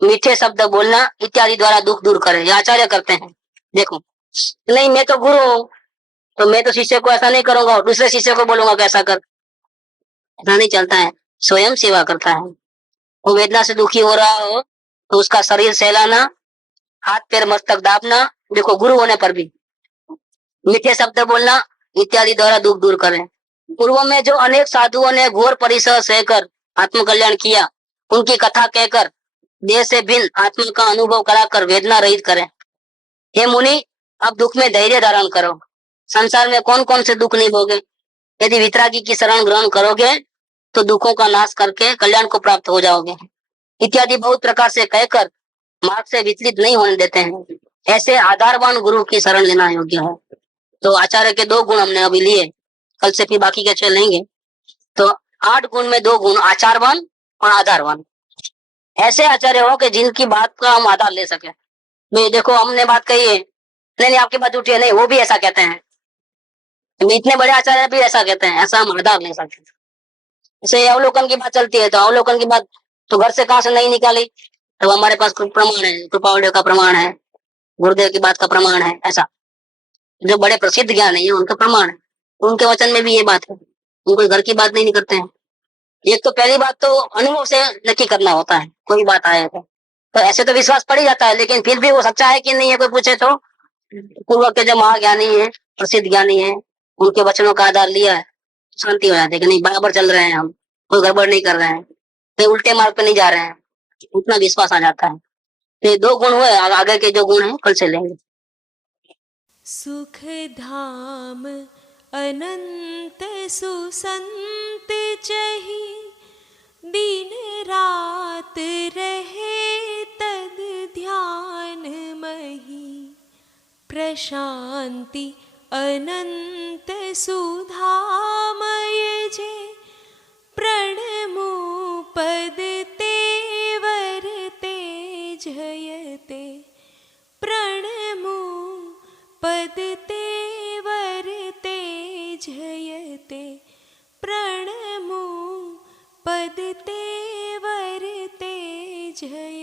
मीठे शब्द बोलना इत्यादि द्वारा दुख दूर करे। ये आचार्य करते हैं। देखो, नहीं मैं तो गुरु हूँ तो मैं तो शिष्य को ऐसा नहीं करूंगा और दूसरे शिष्य को बोलूंगा कैसा कर, ऐसा नहीं चलता है। स्वयं सेवा करता है। वो वेदना से दुखी हो रहा हो तो उसका शरीर सहलाना, हाथ पैर मस्तक दाबना, देखो गुरु होने पर भी मीठे शब्द बोलना इत्यादि द्वारा दुख दूर करें। पूर्व में जो अनेक साधुओं ने घोर परिसर सहकर आत्मकल्याण किया, उनकी कथा कहकर देह से भिन्न आत्मा का अनुभव कराकर वेदना रहित करें। हे मुनि, अब दुख में धैर्य धारण करो। संसार में कौन कौन से दुख नहीं भोगे। यदि वितरागी की शरण ग्रहण करोगे तो दुखों का नाश करके कल्याण को प्राप्त हो जाओगे, इत्यादि बहुत प्रकार से कहकर मार्ग से विचलित नहीं होने देते हैं। ऐसे आधारवान गुरु की शरण लेना योग्य है। तो आचार्य के 2 गुण हमने अभी लिए, कल से फिर बाकी के 6 लेंगे। तो 8 गुण में 2 गुण आचारवान और आधारवान। ऐसे आचार्य हो कि जिनकी बात का हम आधार ले सके। भाई देखो, हमने बात कही है, नहीं आपकी बात उठी है, नहीं वो भी ऐसा कहते हैं, इतने बड़े आचार्य भी ऐसा कहते हैं, ऐसा हम आधार ले सकते हैं। जैसे अवलोकन की बात चलती है तो अवलोकन की बात तो घर से कहां से नहीं निकाली, तो हमारे पास प्रमाण है, कृपावड़े का प्रमाण है, गुरुदेव की बात का प्रमाण है। ऐसा जो बड़े प्रसिद्ध ज्ञान है उनका प्रमाण है, उनके वचन में भी ये बात है, उनको घर की बात नहीं करते हैं। एक तो पहली बात तो अनुभव से नक्की करना होता है, कोई बात आए तो ऐसे तो विश्वास पड़ ही जाता है, लेकिन फिर भी वो सच्चा है कि नहीं है कोई पूछे तो पूर्व के जो महाज्ञानी है, प्रसिद्ध ज्ञानी है, उनके वचनों का आधार लिया है, शांति हो जाती है कि नहीं बराबर चल रहे हैं, हम कोई गड़बड़ नहीं कर रहे हैं, कोई उल्टे मार्ग पे नहीं जा रहे हैं, उतना विश्वास आ जाता है। तो ये 2 गुण हुए, आगे के जो गुण है कल से लेंगे। सुख धाम अनंत सुसंत चही, दिन रात रहे तद ध्यान मही। प्रशान्ति अनन्त सुधामय जे प्रणमो पद ते वरते जयते प्रणमो पद ते वरते जयते प्रणमो पद ते वरते जयते।